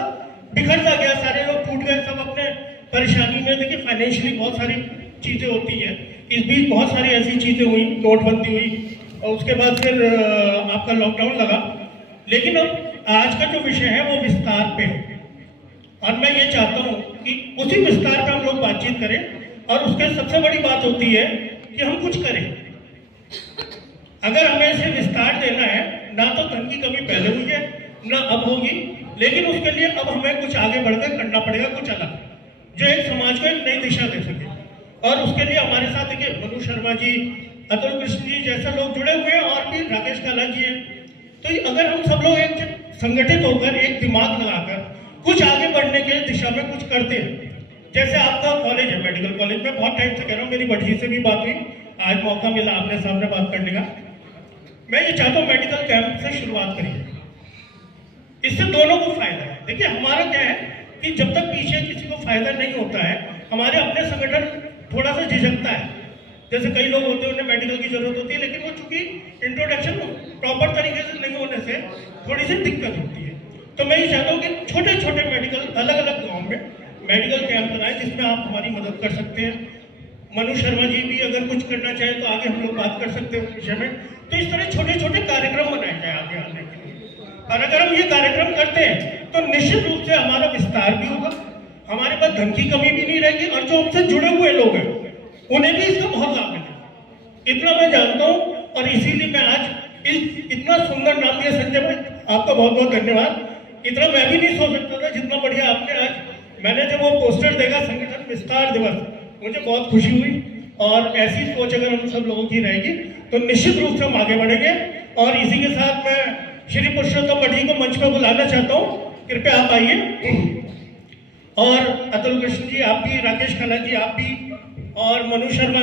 बिखर सा गया, सारे लोग टूट गए, सब अपने परेशानी में। देखिए फाइनेंशियली बहुत सारी चीजें होती हैं। इस बीच बहुत सारी ऐसी चीजें हुई, नोटबंदी हुई और उसके बाद फिर आपका लॉकडाउन लगा। लेकिन अब आज का जो विषय है वो विस्तार पे है और मैं ये चाहता हूँ कि उसी विस्तार पे हम लोग बातचीत करें। और उसके सबसे बड़ी बात होती है कि हम कुछ करें। अगर हमें इसे विस्तार देना है, ना तो धन की कमी पहले हुई है ना अब होगी, लेकिन उसके लिए अब हमें कुछ आगे बढ़कर करना पड़ेगा, कुछ अलग, जो एक समाज को एक नई दिशा दे सके। और उसके लिए हमारे साथ देखिए मनु शर्मा जी, अतुल कृष्ण जी जैसे लोग जुड़े हुए हैं और भी राकेश काला जी हैं। तो अगर हम सब लोग एक संगठित होकर, एक दिमाग लगाकर कुछ आगे बढ़ने के दिशा में कुछ करते हैं। जैसे आपका कॉलेज है, मेडिकल कॉलेज, में बहुत टाइम से कह रहा हूँ, मेरी भट्टी से भी बात हुई, आज मौका मिला आपने सामने बात करने का। मैं ये चाहता हूँ मेडिकल कैंप से शुरुआत करिए, इससे दोनों को फायदा है। देखिए हमारा क्या है कि जब तक पीछे किसी को फायदा नहीं होता है, हमारे अपने संगठन थोड़ा सा झिझकता है। जैसे कई लोग होते हैं उन्हें मेडिकल की जरूरत होती है, लेकिन वो चूंकि इंट्रोडक्शन प्रॉपर तरीके से नहीं होने से थोड़ी सी दिक्कत होती है। तो मैं ये चाहता हूँ कि छोटे छोटे मेडिकल अलग अलग गाँव में मेडिकल कैंप बनाए, जिसमें आप हमारी मदद कर सकते हैं। मनु शर्मा जी भी अगर कुछ करना चाहें तो आगे हम लोग बात कर सकते हैं उस विषय में। तो इस तरह छोटे छोटे कार्यक्रम बनाए जाए आगे आने के लिए। और अगर हम ये कार्यक्रम करते हैं तो निश्चित रूप से हमारा विस्तार भी होगा, हमारे पास धन की कमी भी नहीं रहेगी और जो हमसे जुड़े हुए लोग हैं उन्हें भी इसका बहुत लाभ मिलेगा। इतना मैं जानता हूँ और इसीलिए मैं आज इतना सुंदर नाम दिया। संजय भाई आपका बहुत बहुत धन्यवाद। इतना मैं भी नहीं सोच सकता था जितना बढ़िया आपने आज, मैंने जब वो पोस्टर देखा संगठन विस्तार दिवस, मुझे बहुत खुशी हुई। और ऐसी सोच अगर हम सब लोगों की रहेगी तो निश्चित रूप से हम आगे बढ़ेंगे। और इसी के साथ मैं श्री पुरुषोत्तम भट्टी को मंच पर बुलाना चाहता हूँ, कृपया आप आइए। और अतुल कृष्ण जी आप भी, राकेश खन्ना जी आप भी, और मनु शर्मा